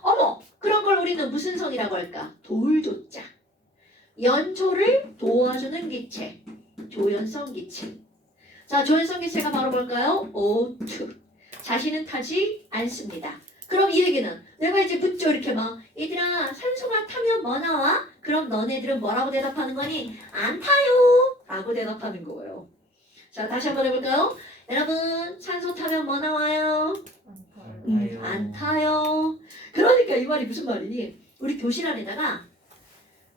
어머, 그런 걸 우리는 무슨 성이라고 할까? 돌조자. 연소를 도와주는 기체, 조연성 기체. 자, 조연성 기체가 바로 뭘까요? O2. 자신은 타지 않습니다. 그럼 이 얘기는 내가 이제 묻죠. 이렇게 막 얘들아, 산소가 타면 뭐 나와? 그럼 너네들은 뭐라고 대답하는 거니? 안 타요 라고 대답하는 거예요. 자, 다시 한번 해볼까요? 여러분, 산소 타면 뭐 나와요? 안 타요. 그러니까 이 말이 무슨 말이니? 우리 교실 안에다가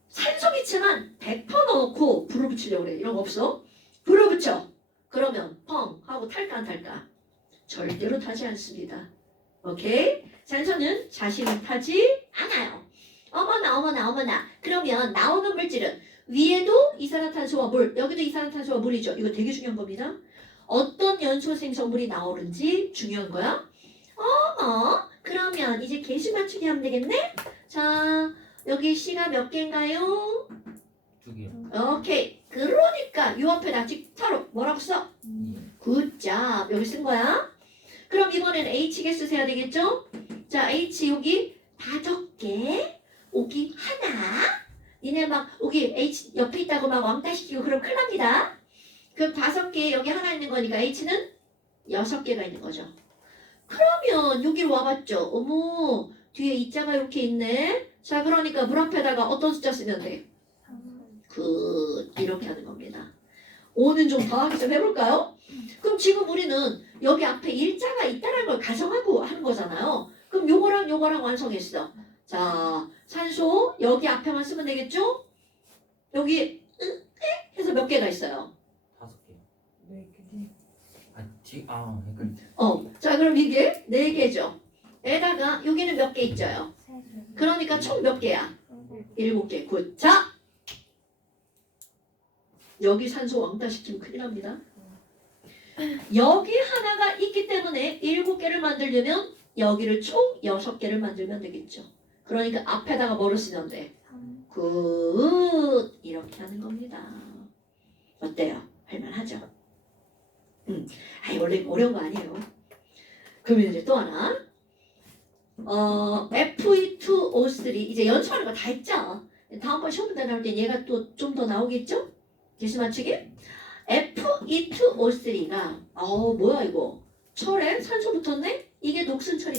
산소 기체만 100% 넣어놓고 불을 붙이려고 그래. 이런 거 없어? 불을 붙여. 그러면 펑 하고 탈까 안 탈까? 절대로 타지 않습니다. 오케이? 산소는 자신이 타지 않아요. 어머나 어머나 어머나. 그러면 나오는 물질은 위에도 이산화탄소와 물, 여기도 이산화탄소와 물이죠. 이거 되게 중요한 겁니다. 어떤 연소생 성분이 나오는지 중요한 거야. 그러면 이제 계수 맞추기 하면 되겠네? 자, 여기 C가 몇 개인가요? 2개요. 오케이. 그러니까 요 앞에다 직타로 뭐라고 써? 2. 굿잡. 여기 쓴 거야. 그럼 이번에는 H 개수 세야 되겠죠? 자, H 여기 5개, 여기 하나. 니네 막 여기 H 옆에 있다고 막 왕따시키고 그럼 큰일 납니다. 그럼 5개 여기 하나 있는 거니까 H는 6개가 있는 거죠. 그러면 여기로 와봤죠. 어머, 뒤에 이자가 이렇게 있네. 자, 그러니까 물 앞에다가 어떤 숫자 쓰면 돼? 굿. 이렇게 하는 겁니다. 5는 좀 더하기 좀 해볼까요? 그럼 지금 우리는 여기 앞에 일자가 있다는 걸 가정하고 하는 거잖아요. 그럼 요거랑 요거랑 완성했어. 자, 산소 여기 앞에만 쓰면 되겠죠? 여기 해서 몇 개가 있어요? 5개. 네, 개. 헷갈려. 자, 그럼 이게 4개죠. 에다가 여기는 몇 개 있죠요? 그러니까 총 몇 개야? 7개. 굿. 자, 여기 산소 왕따 시키면 큰일 납니다. 여기 하나가 있기 때문에 7개를 만들려면 여기를 총 6개를 만들면 되겠죠. 그러니까 앞에다가 뭐를 쓰면 돼? 굿. 이렇게 하는 겁니다. 어때요? 할만하죠? 원래 어려운 거 아니에요. 그러면 이제 또 하나. Fe2O3 이제 연습하는 거 다 했죠? 다음번 시험 문제 나올 때 얘가 또 좀 더 나오겠죠? 계수 맞추기? Fe2O3가 뭐야 이거? 철에 산소 붙었네? 이게 녹슨 철이